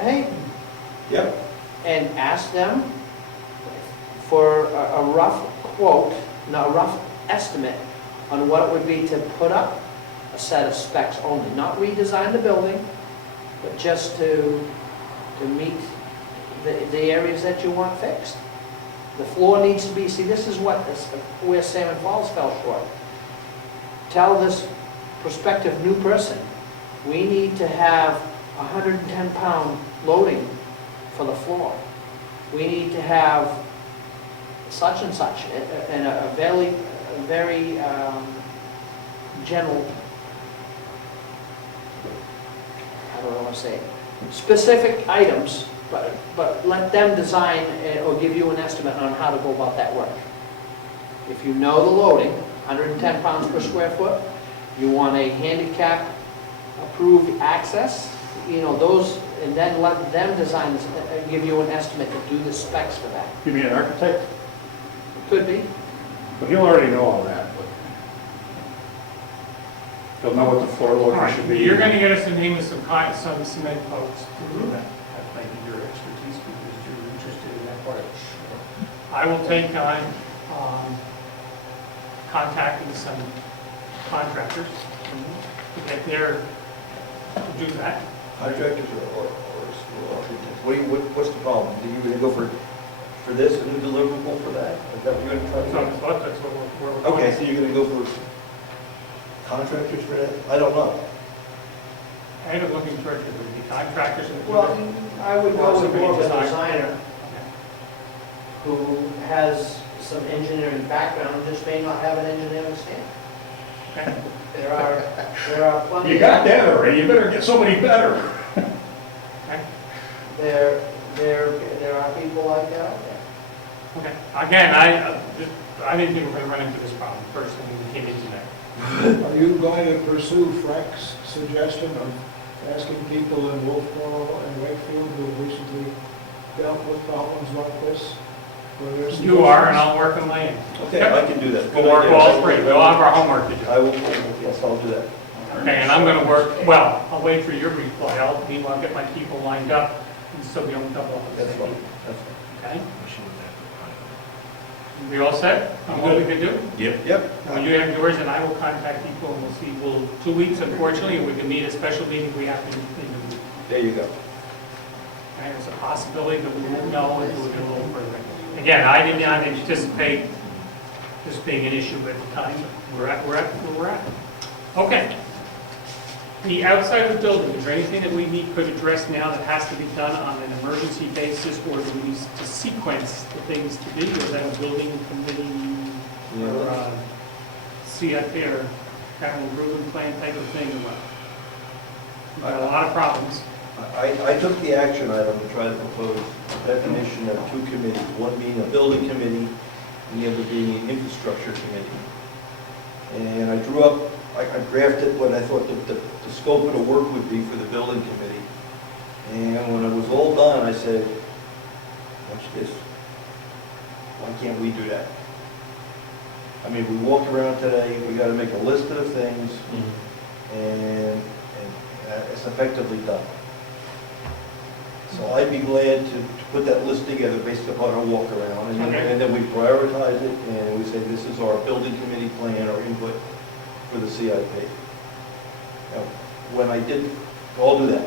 hey, Yep. and ask them for a rough quote, no, a rough estimate on what it would be to put up a set of specs only, not redesign the building, but just to meet the areas that you want fixed. The floor needs to be, see, this is where Salmon Falls fell short. Tell this prospective new person, we need to have 110-pound loading for the floor. We need to have such and such, and a very general, how do I want to say it? Specific items, but let them design or give you an estimate on how to go about that work. If you know the loading, 110 pounds per square foot, you want a handicap approved access, you know, those, and then let them design, give you an estimate to do the specs for that. You mean an architect? Could be. But he'll already know all that, but he'll know what the floor All loading right, should be. you're going to get us the name of some cement folks to Mm-hmm. do that. That might be your expertise because you're interested in that part. I will take on contacting some contractors to get their, to do that. Contractors or architects? What's the problem? Are you gonna go for this, a new deliverable for that? Is that what you're gonna try to So do? that's what we're going. Okay, so you're gonna go for contractors for that? I don't know. I was looking towards it, would it be contractors and. Well, I would go with more of a Design. designer who has some engineering background, just may not have an engineering stamp. Okay. There are plenty. You got that already, you better get somebody better. Okay. There are people like that out there. Okay. Again, I didn't think we were going to run into this problem first when we came in today. Are you going to pursue Frank's suggestion of asking people in Wolfboro and Wakefield who have recently dealt with problems like this? where there's- You are, and I'll work on my end. Okay, I can do that. We'll work all three, we'll have our homework to do. I will, yes, I'll do that. Okay, and I'm gonna work, well, I'll wait for your reply, meanwhile, get my people lined up, and so we don't double up. That's fine, that's fine. Okay? We all set on what we can do? Yep. Yep. When you have yours, and I will contact people, and we'll see, 2 weeks, unfortunately, and we can meet a special meeting, we have to, There you go. and there's a possibility that we won't know until we get a little further. Again, I did not anticipate this being an issue at the time, but we're at where we're at. Okay. The outside of the building, is there anything that we could address now that has to be done on an emergency basis, or do we need to sequence the things to be, or is that a building committee, or CIP, or capital improvement plan type of thing, or what? We've got a lot of problems. I took the action item to try to propose a definition of two committees, one being a building committee and the other being an infrastructure committee. And I drew up, I drafted what I thought the scope of the work would be for the building committee. And when it was all done, I said, watch this. Why can't we do that? I mean, we walked around today, we got to make a list of the things, and it's effectively done. So I'd be glad to put that list together based upon our walk around, and then we prioritize it, and we say, this is our building committee plan or input for the CIP. Now, when I did, I'll do that.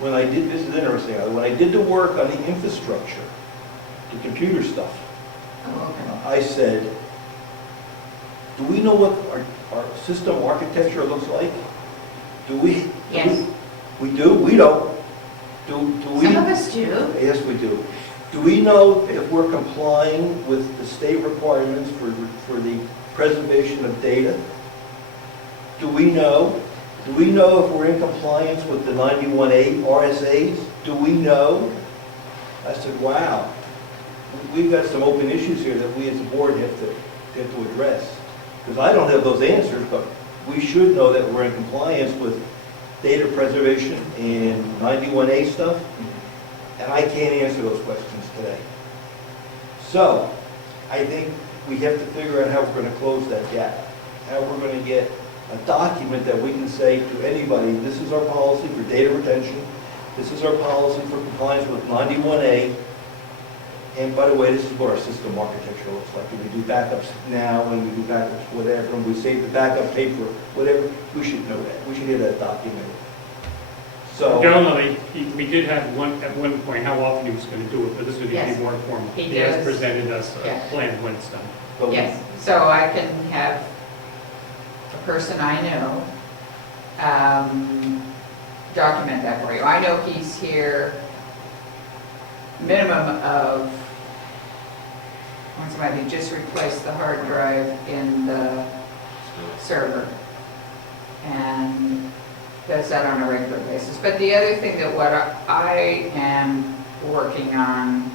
When I did, this is interesting, when I did the work on the infrastructure, the computer stuff, I said, do we know what our system architecture looks like? Do we? Yes. We do? We don't. Do we? Some of us do. Yes, we do. Do we know if we're complying with the state requirements for the preservation of data? Do we know? Do we know if we're in compliance with the 91A RSAs? Do we know? I said, wow, we've got some open issues here that we as a board have to address. Because I don't have those answers, but we should know that we're in compliance with data preservation and 91A stuff, and I can't answer those questions today. So, I think we have to figure out how we're going to close that gap, how we're going to get a document that we can say to anybody, this is our policy for data retention, this is our policy for compliance with 91A, and by the way, this is what our system architecture looks like. If we do backups now, and we do backups whatever, and we save the backup paper, whatever, we should know that. We should have that documented. So, Generally, we did have at one point how often he was going to do it, but this is going to Yes. be more informal. He He has does. presented us Yeah. a plan when it's done. but we- Yes, so I can have a person I know document that for you. I know he's here minimum of, once somebody just replaced the hard drive in the server and does that on a regular basis. But the other thing that what I am working on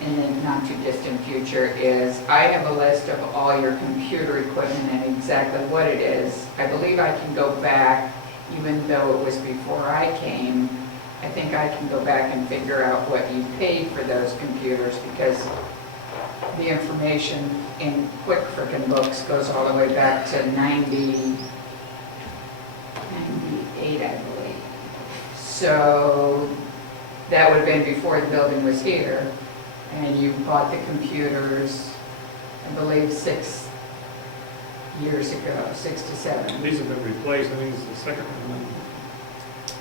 in the not too distant future is I have a list of all your computer equipment and exactly what it is. I believe I can go back, even though it was before I came, I think I can go back and figure out what you paid for those computers because the information in Quick Frickin' Books goes all the way back to 98, I believe. So that would have been before the building was here. And you bought the computers, I believe, 6 years ago, 6 to 7. These have been replaced, I think this is the second one.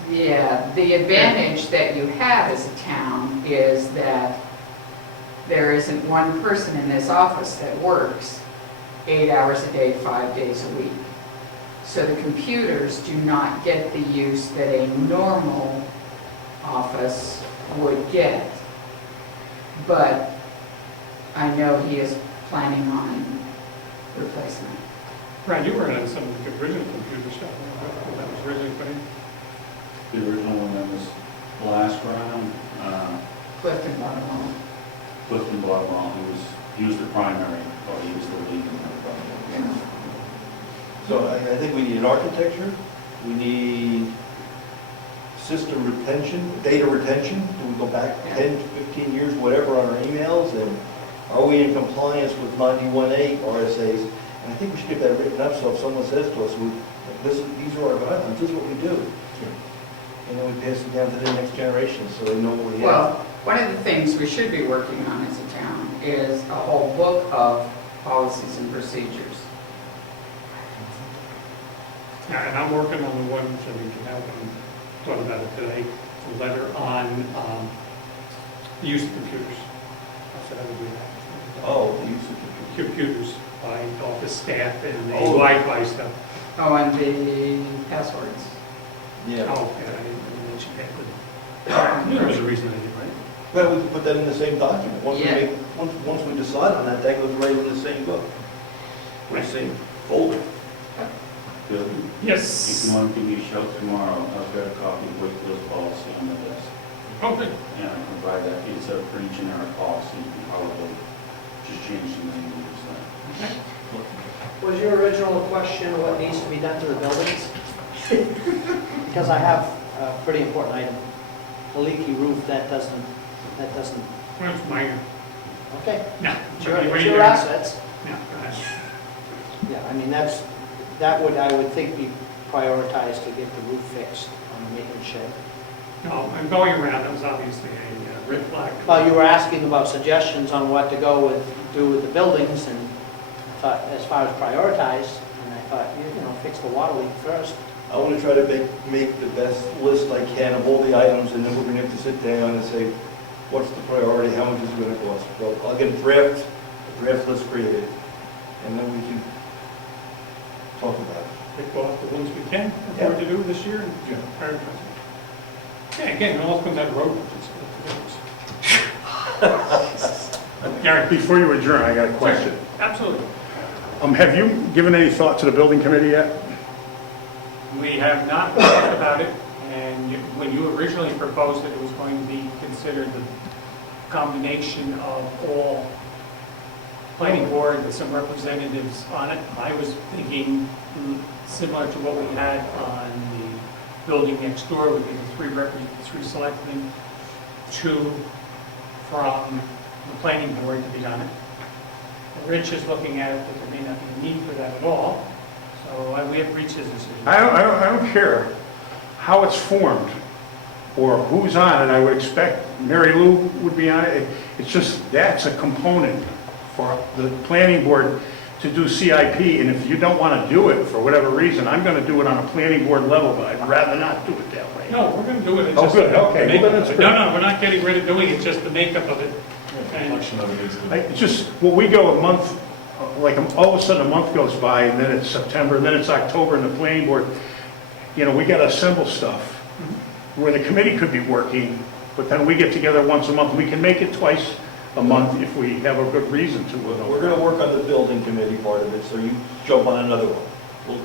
Yeah, the advantage that you have as a town is that there isn't one person in this office that works 8 hours a day, 5 days a week. So the computers do not get the use that a normal office would get. But I know he is planning on replacement. Brad, you were on some of the original computer stuff, when that was originally put in. The original one that was last round, Clifton bought it all. Clifton bought it all. He was the primary, or he was the lead in that project. So I think we need an architecture, we need system retention, data retention. Do we go back 10, 15 years, whatever, on our emails? And are we in compliance with 91A RSAs? And I think we should get that written up so if someone says to us, these are our guidelines, this is what we do. And then we pass it down to the next generation so they know what we have. Well, one of the things we should be working on as a town is a whole book of policies and procedures. Yeah, and I'm working on the one, which I think you have, thought about it today, a letter on the use of computers. I said I would do that. Oh, the use of Computers by office staff and the Oh. Wi-Fi stuff. Oh, and the passwords. Yeah. Oh, yeah, I didn't mention that, but I knew there was a reason I did, right? Well, we can put that in the same document. Yeah. Once we decide on that, that goes right in the same book, or the same folder. Bill, if Yes. you want to give me a shout tomorrow, I've got a copy of Wakefield's policy on the desk. Oh, good. And I can provide that. It's a pretty generic policy. You can probably just change some language there. Was your original question what needs to be done to the buildings? Because I have a pretty important item. The leaky roof, that doesn't, Well, it's minor. okay. No. It's your assets. No, go ahead. Yeah, I mean, that would, I would think, be prioritized to get the roof fixed on the maintenance shed. No, I'm going around, that was obviously a red flag. Well, you were asking about suggestions on what to do with the buildings, and I thought, as far as prioritize, and I thought, fix the water leak first. I want to try to make the best list I can of all the items, and then we're going to have to sit down and say, what's the priority, how much is it going to cost? Well, I'll get a draft a draft list created, and then we can talk about it. Pick off the ones we can afford to do this year and prioritize them. Yeah, again, it all comes out of road budgets. Gary? Before you adjourn, I got a question. Absolutely. Have you given any thought to the building committee yet? We have not talked about it, and when you originally proposed it was going to be considered the combination of all planning board with some representatives on it. I was thinking similar to what we had on the building next door, would be the three selectmen, 2 from the planning board to be on it. Rich is looking at it, but there may not be a need for that at all, so we have reached his decision. I don't care how it's formed or who's on it. I would expect Mary Lou would be on it. It's just, that's a component for the planning board to do CIP, and if you don't want to do it for whatever reason, I'm going to do it on a planning board level, but I'd rather not do it that way. No, we're going to do it. It's Oh, just good, the okay. makeup Well, then of it's it. No, good. no, we're not getting rid of doing it, it's just the makeup of it. And Function of it is to- It's just, well, we go a month, like all of a sudden a month goes by, and then it's September, then it's October, and the planning board, you know, we got to assemble stuff where the committee could be working, but then we get together once a month. We can make it twice a month if we have a good reason to. We're going to work on the building committee part of it, so you jump on another one.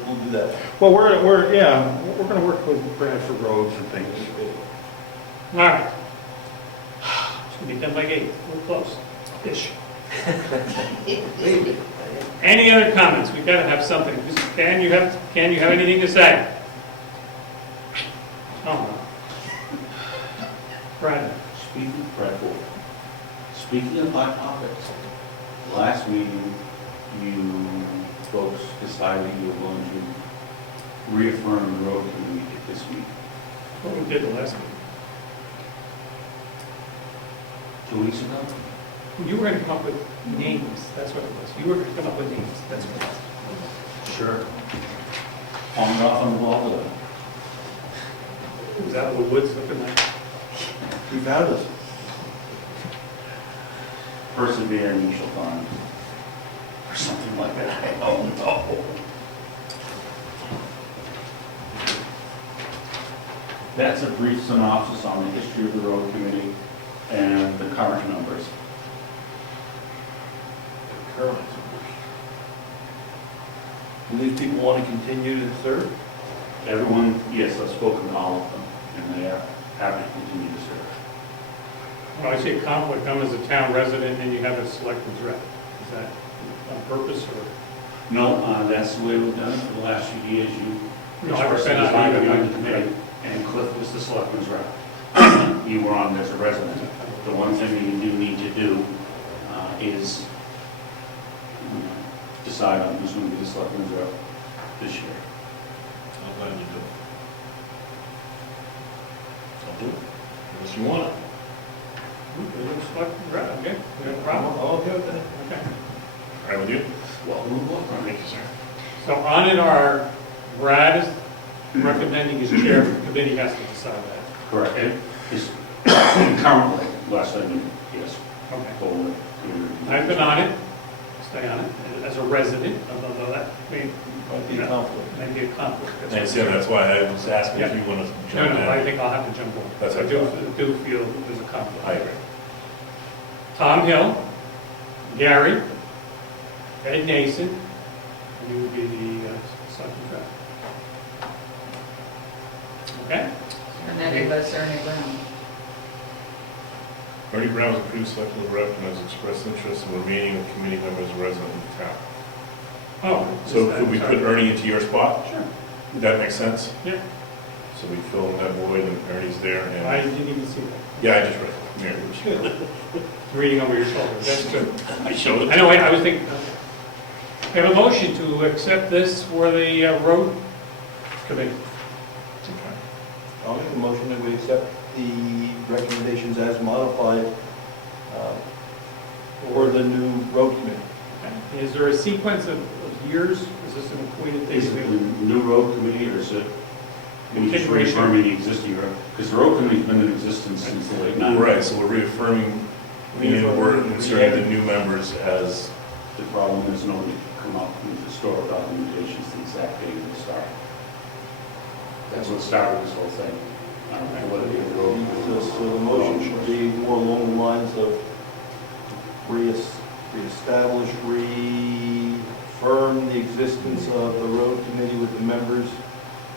We'll do that. Well, we're going to work with Brad for roads and things. All right. It's going to be done by 8, we're close, ish. Any other comments? We've got to have something. Can you have anything to say? Oh, no. Brad? Speaking of hot topics, last meeting, you folks decided you were going to reaffirm the road committee this week. What we did the last week. 2 weeks ago? You were going to come up with names, that's what it was. You were going to come up with names, that's what it was. Sure. Palmed off on the ball with it. It was out of the woods looking like. You found us. Persevering you shall find. Or something like that, I don't know. That's a brief synopsis on the history of the road committee and the current numbers. Do these people want to continue to serve? Everyone, yes, I've spoken to all of them, and they are happy to continue to serve. Well, I see a conflict, I'm as a town resident and you have a selectman's rep. Is that on purpose or? No, that's the way we've done it for the last few years. You No, I've expressed been a on desire to be either. on the committee, and Cliff was the selectman's rep. You were on as a resident. The one thing that you do need to do is decide on who's going to be the selectman's rep this year. I'm glad you do. I'll do it, unless you want it. You're the selectman's rep, okay? We have a problem? I'm okay with that. Okay. All right with you? Well, move on. Thank you, sir. So on it are, Brad is recommending as chair, the committee has to decide that. Correct. Is currently, last I knew, yes. Okay. Forward. I've been on it, stay on it, as a resident, although that may Might be a conflict. may be a conflict. Thanks, yeah, that's why I was asking if you want to No, jump in. no, I think I'll have to jump on. That's I okay. do feel there's a conflict. I agree. Tom Hill, Gary, Ed Nason, and you would be the selectman's rep. Okay? And then it was Ernie Brown. Ernie Brown was a previous selectman rep and has expressed interest in remaining a committee member as a resident of the town. Oh. So is could we that- put Ernie into your spot? Sure, Would that make sense? yeah. So we fill in that void and Ernie's there I and, didn't even see that. yeah, I just read it. Mary, we should- Reading over your shoulder, that's good. I showed I it. know, I was thinking, we have a motion to accept this for the road committee. Okay. I'll make a motion that we accept the recommendations as modified for the new road committee. Okay. Is there a sequence of years? Is this an appointed thing? Is it the new road committee, or is it, we just Continuation. reaffirming the existing road? Because the road committee's been in existence since the late 90s. Right, so we're reaffirming And we're inserting the new members as, The problem is nobody come up with historic documentation, the exact date of the start. That's what started this whole thing. I don't know what it is. So the motion should be more along the lines of reestablish, reaffirm the existence of the road committee with the members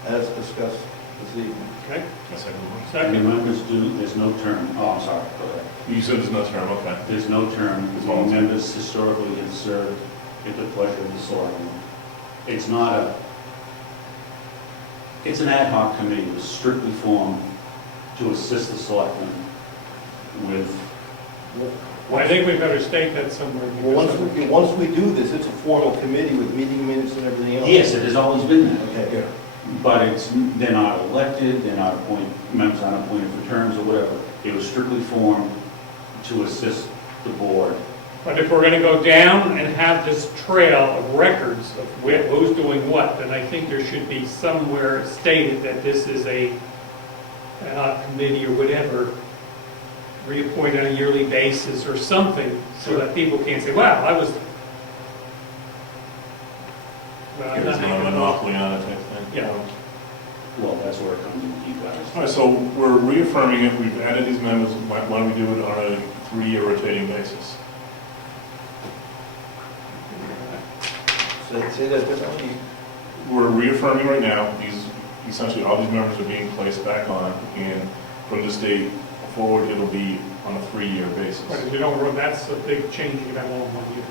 as discussed this evening. Okay? a second one. And Second. the members do, there's no term, oh, I'm sorry, go ahead. You said there's no term, okay. There's no term, It's all voluntary. members historically have served at the pleasure of the selectmen. It's not a, it's an ad hoc committee that's strictly formed to assist the selectmen with, I think we better state that somewhere. Well, because- once we do this, it's a formal committee with meeting minutes and everything else. yes, it has always been that. Okay, good. But it's, they're not elected, they're not appointed, members aren't appointed for terms or whatever. It was strictly formed to assist the board. But if we're gonna go down and have this trail of records of who's doing what, then I think there should be somewhere stated that this is a ad hoc committee or whatever, reappointed on a yearly basis or something, so that people can't say, wow, I was... Well, I'm There's not no making a monopoly on it type thing. Yeah. Well, that's where it comes into you guys. All right, so we're reaffirming it, we've added these members, why don't we do it on a 3-year rotating basis? Say that differently. We're reaffirming right now, essentially all these members are being placed back on, and from this date forward, it'll be on a 3-year basis. But if you don't, run, that's a big change, you can have all in 1 year.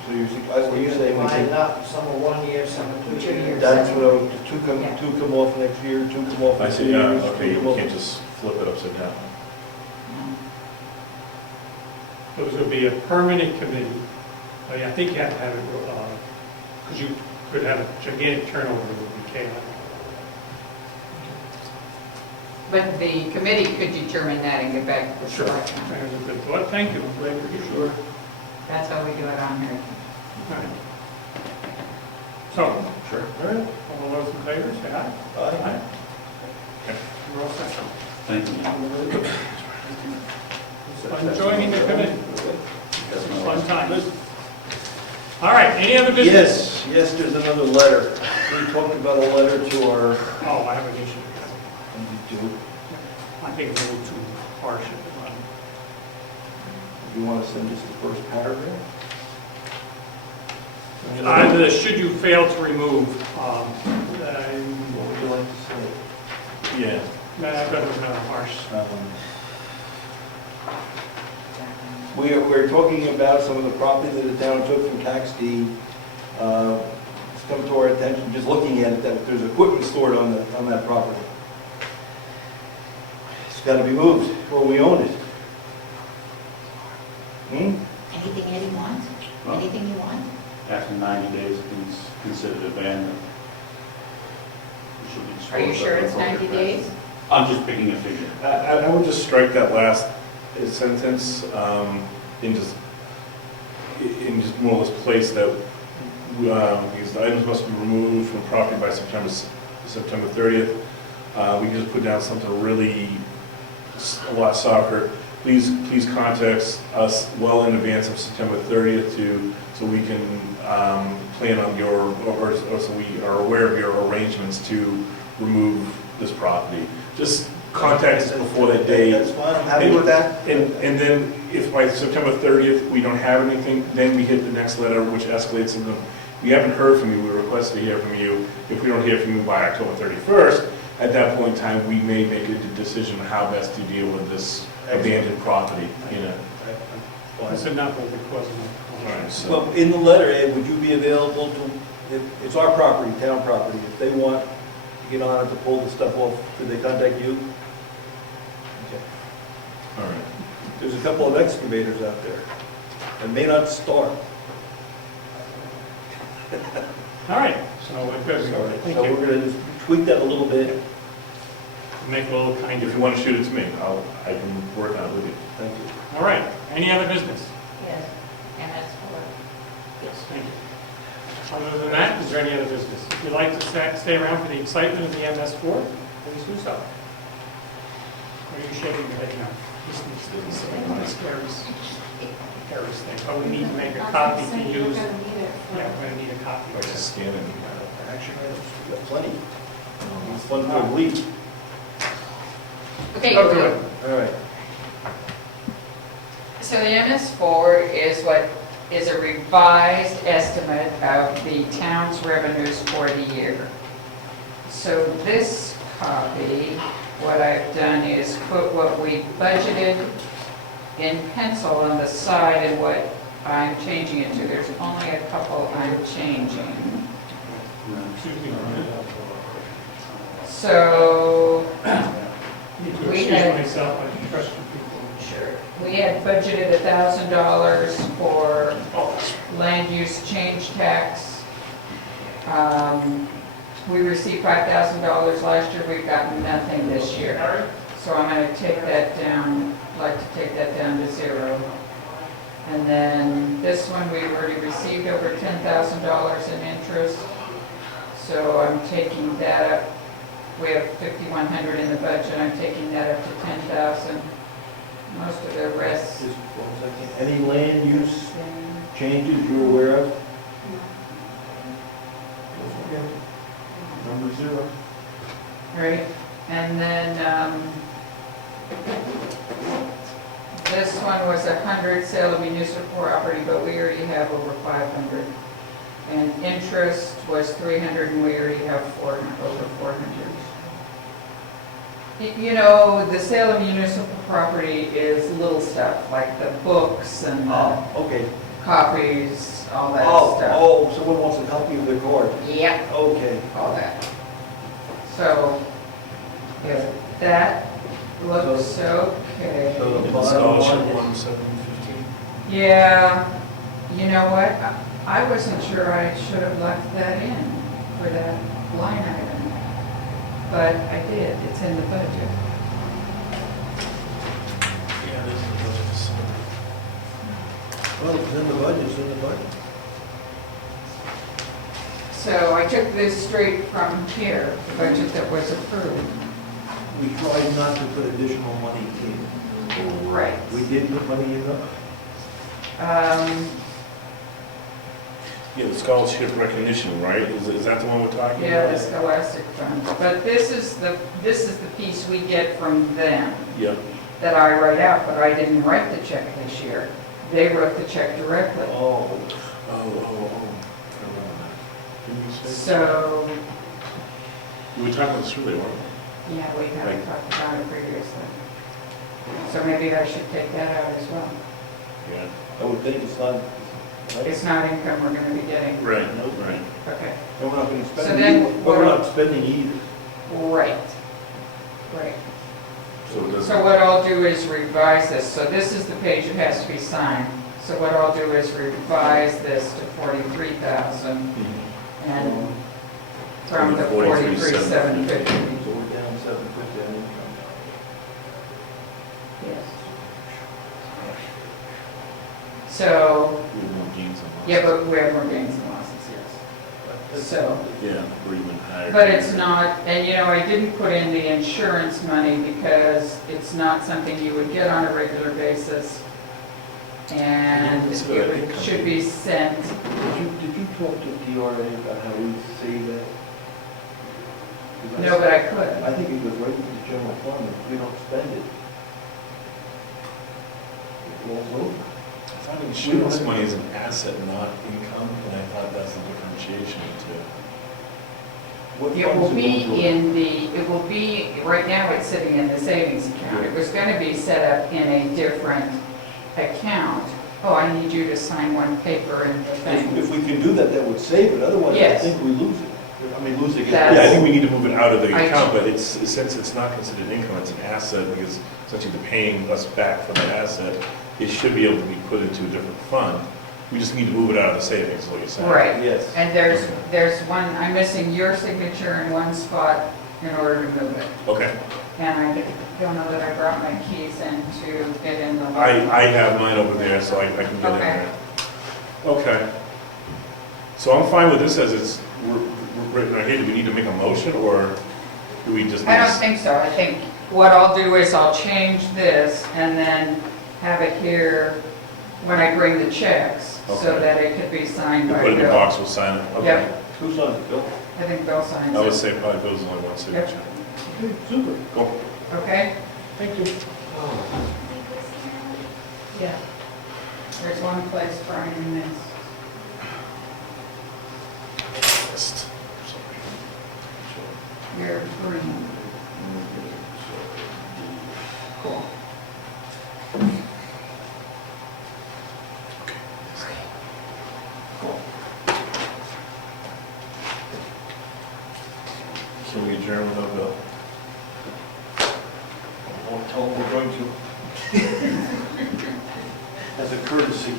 So you're saying we Line can, up, some are 1 year, some are 2 years. that's what, two come off next year, two come off I in see, 2 years. okay, two you come off- can't just flip it upside down. Those would be a permanent committee. I think you have to have it, because you could have a gigantic turnover, it would be chaotic. But the committee could determine that and get back to the Sure. selectmen. That was a good thought, thank you, I'm glad you're sure. That's how we do it on here. All right. So, Sure. all right, all those in favor, say aye. Aye. We're all set. Thank you. Fun joining the committee, That's my fun last. time. All right, any other business? Yes, there's another letter. We talked about a letter to our, Oh, I have an issue. you do, I think it's a little too harsh. you want to send us the first paragraph? Either should you fail to remove, What would you like to say? Yeah. I've got a harsh. We're talking about some of the property that the town took from tax deed. It's come to our attention, just looking at it, that there's equipment stored on that property. It's got to be moved, or we own it. Anything Eddie wants? Well, Anything you want? after 90 days, it's considered abandoned. It should be Are you disposed sure of it's 90 appropriately. days? I'm just picking a figure. I would just strike that last sentence and just more or less place that these items must be removed from property by September 30th. We can just put down something really a lot softer. Please contact us well in advance of September 30th so we can plan on or so we are aware of your arrangements to remove this property. Just contact us before that day. That's fine, I'm happy with that. And then if by September 30th we don't have anything, then we hit the next letter, which escalates in the, we haven't heard from you, we request to hear from you. If we don't hear from you by October 31st, at that point in time, we may make a decision on how best to deal with this abandoned property, you know. That's enough of the question. All right, so, Well, in the letter, Ed, would you be available to, it's our property, town property, if they want to get on it to pull the stuff off, could they contact you? Okay. all right. There's a couple of excavators out there that may not start. All right, so we're good. Thank So we're you. going to just tweak that a little bit. Make a little kind If of. you want to shoot it to me, I can work on it with you. Thank you. All right, any other business? Yes. MS4. Yes, thank you. Other than that, is there any other business? If you'd like to stay around for the excitement of the MS4, please do so. Are you shaking your head now? This is scary. secretary's thing, but we need to make a copy to We're use. gonna need it for. Yeah, we're gonna need a copy. Like to scan it. Action items, we got plenty. It's fun for a week. Okay, Go through it. All right. so the MS4 is what is a revised estimate of the town's revenues for the year. So this copy, what I've done is put what we budgeted in pencil on the side and what I'm changing it to. There's only a couple I'm changing. So, Need to We excuse had- myself, I trust you people. sure, we had budgeted $1,000 for land use change tax. We received $5,000 last year, we've gotten nothing this year. So I'm gonna take that down, like to take that down to 0. And then this one, we've already received over $10,000 in interest. So I'm taking that up. We have 5,100 in the budget, I'm taking that up to 10,000. Most of the rest. Just 1 second. Any land use changes you're aware of? Number 0. Right, and then, this one was 100 sale of municipal property, but we already have over 500. And interest was 300, and we already have over 400. You know, the sale of municipal property is little stuff, like the books and the Oh, okay. copies, all that Oh, stuff. oh, someone wants a copy of the card. Yep. Okay. All that. So, if that looks okay. So the And the bottom scholarship line is- 1,715. Yeah, you know what? I wasn't sure I should have left that in for that line item, but I did. It's in the budget. Yeah, this is Well, it's in the budget, it's in the budget. So I took this straight from here, the budget that was approved. We tried not to put additional money in. Right. We did put money in though. Yeah, the scholarship recognition, right? Is that the one we're talking about? Yeah, the Scholastic Fund. But this is the piece we get from them Yep. that I write out, but I didn't write the check this year. They wrote the check directly. Oh, Can you say? So, You were talking about this earlier, weren't yeah, we haven't talked about it previously. So maybe I should take that out as well. we? Yeah. I would think it's not, right? It's not income we're gonna be getting. Right, right. Okay, And we're not gonna spend So it, then either. But we're not spending either. right, right. So it doesn't. So what I'll do is revise this. So this is the page that has to be signed. So what I'll do is revise this to 43,000 Mhm. and from the 43,750. 43,750. So we're down 750 on income. Yes. So, We have more gains and losses. yeah, but we have more gains and losses, yes. So, Yeah, or even higher. but it's not, and you know, I didn't put in the insurance money because it's not something you would get on a regular basis. And It's it good. would- should be sent, Did you talk to DRA about how we say that? no, but I could. I think it goes right into the general fund, if we don't spend it. It rolls over. I thought insurance money is an asset, not income, and I thought that's the differentiation to. What It will funds be goes over? in the, it will be, right now it's sitting in the savings account. It was gonna be set up in a different account. Oh, I need you to sign one paper in the thing. If we can do that, that would save it, otherwise I Yes. think we lose it. I mean, lose it. That's- Yeah, I think we need to move it out of the I- account, but it's, since it's not considered income, it's an asset, because essentially they're paying us back for that asset, it should be able to be put into a different fund. We just need to move it out of the savings, is what you're saying. Right. Yes. And there's one, I'm missing your signature in one spot in order to move it. Okay. And I don't know that I brought my keys in to get in the. I have mine over there, so I can get in Okay. there. Okay. So I'm fine with this as it's written right here. Do we need to make a motion, or do we just? I don't think so. I think what I'll do is I'll change this and then have it here when I bring the checks, so Okay. that it could be signed You by put it in the Bill. box, we'll sign it. Okay. Yep, Who's on it, Bill? I think Bill signs I would it. say probably Bill's the only one signature. Okay, super. Cool. Okay? Thank you. Yeah. There's one place for I missed. List. You're green. Cool. Cool. Can we adjourn without Bill? I won't tell them we're going to. As a courtesy.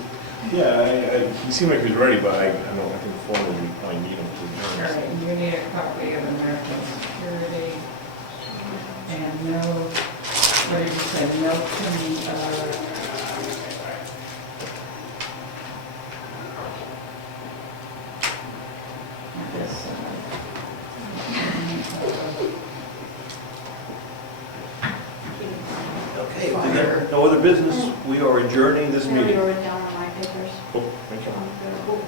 Yeah, he seemed like he was ready, but I don't, I think formally we probably need him to All adjourn. right, you need a copy of American Security and no, what did you say, no, this, Okay, if there's no other business, we are adjourning this I already meeting. wrote it down on my papers. Cool, thank you. I'm gonna-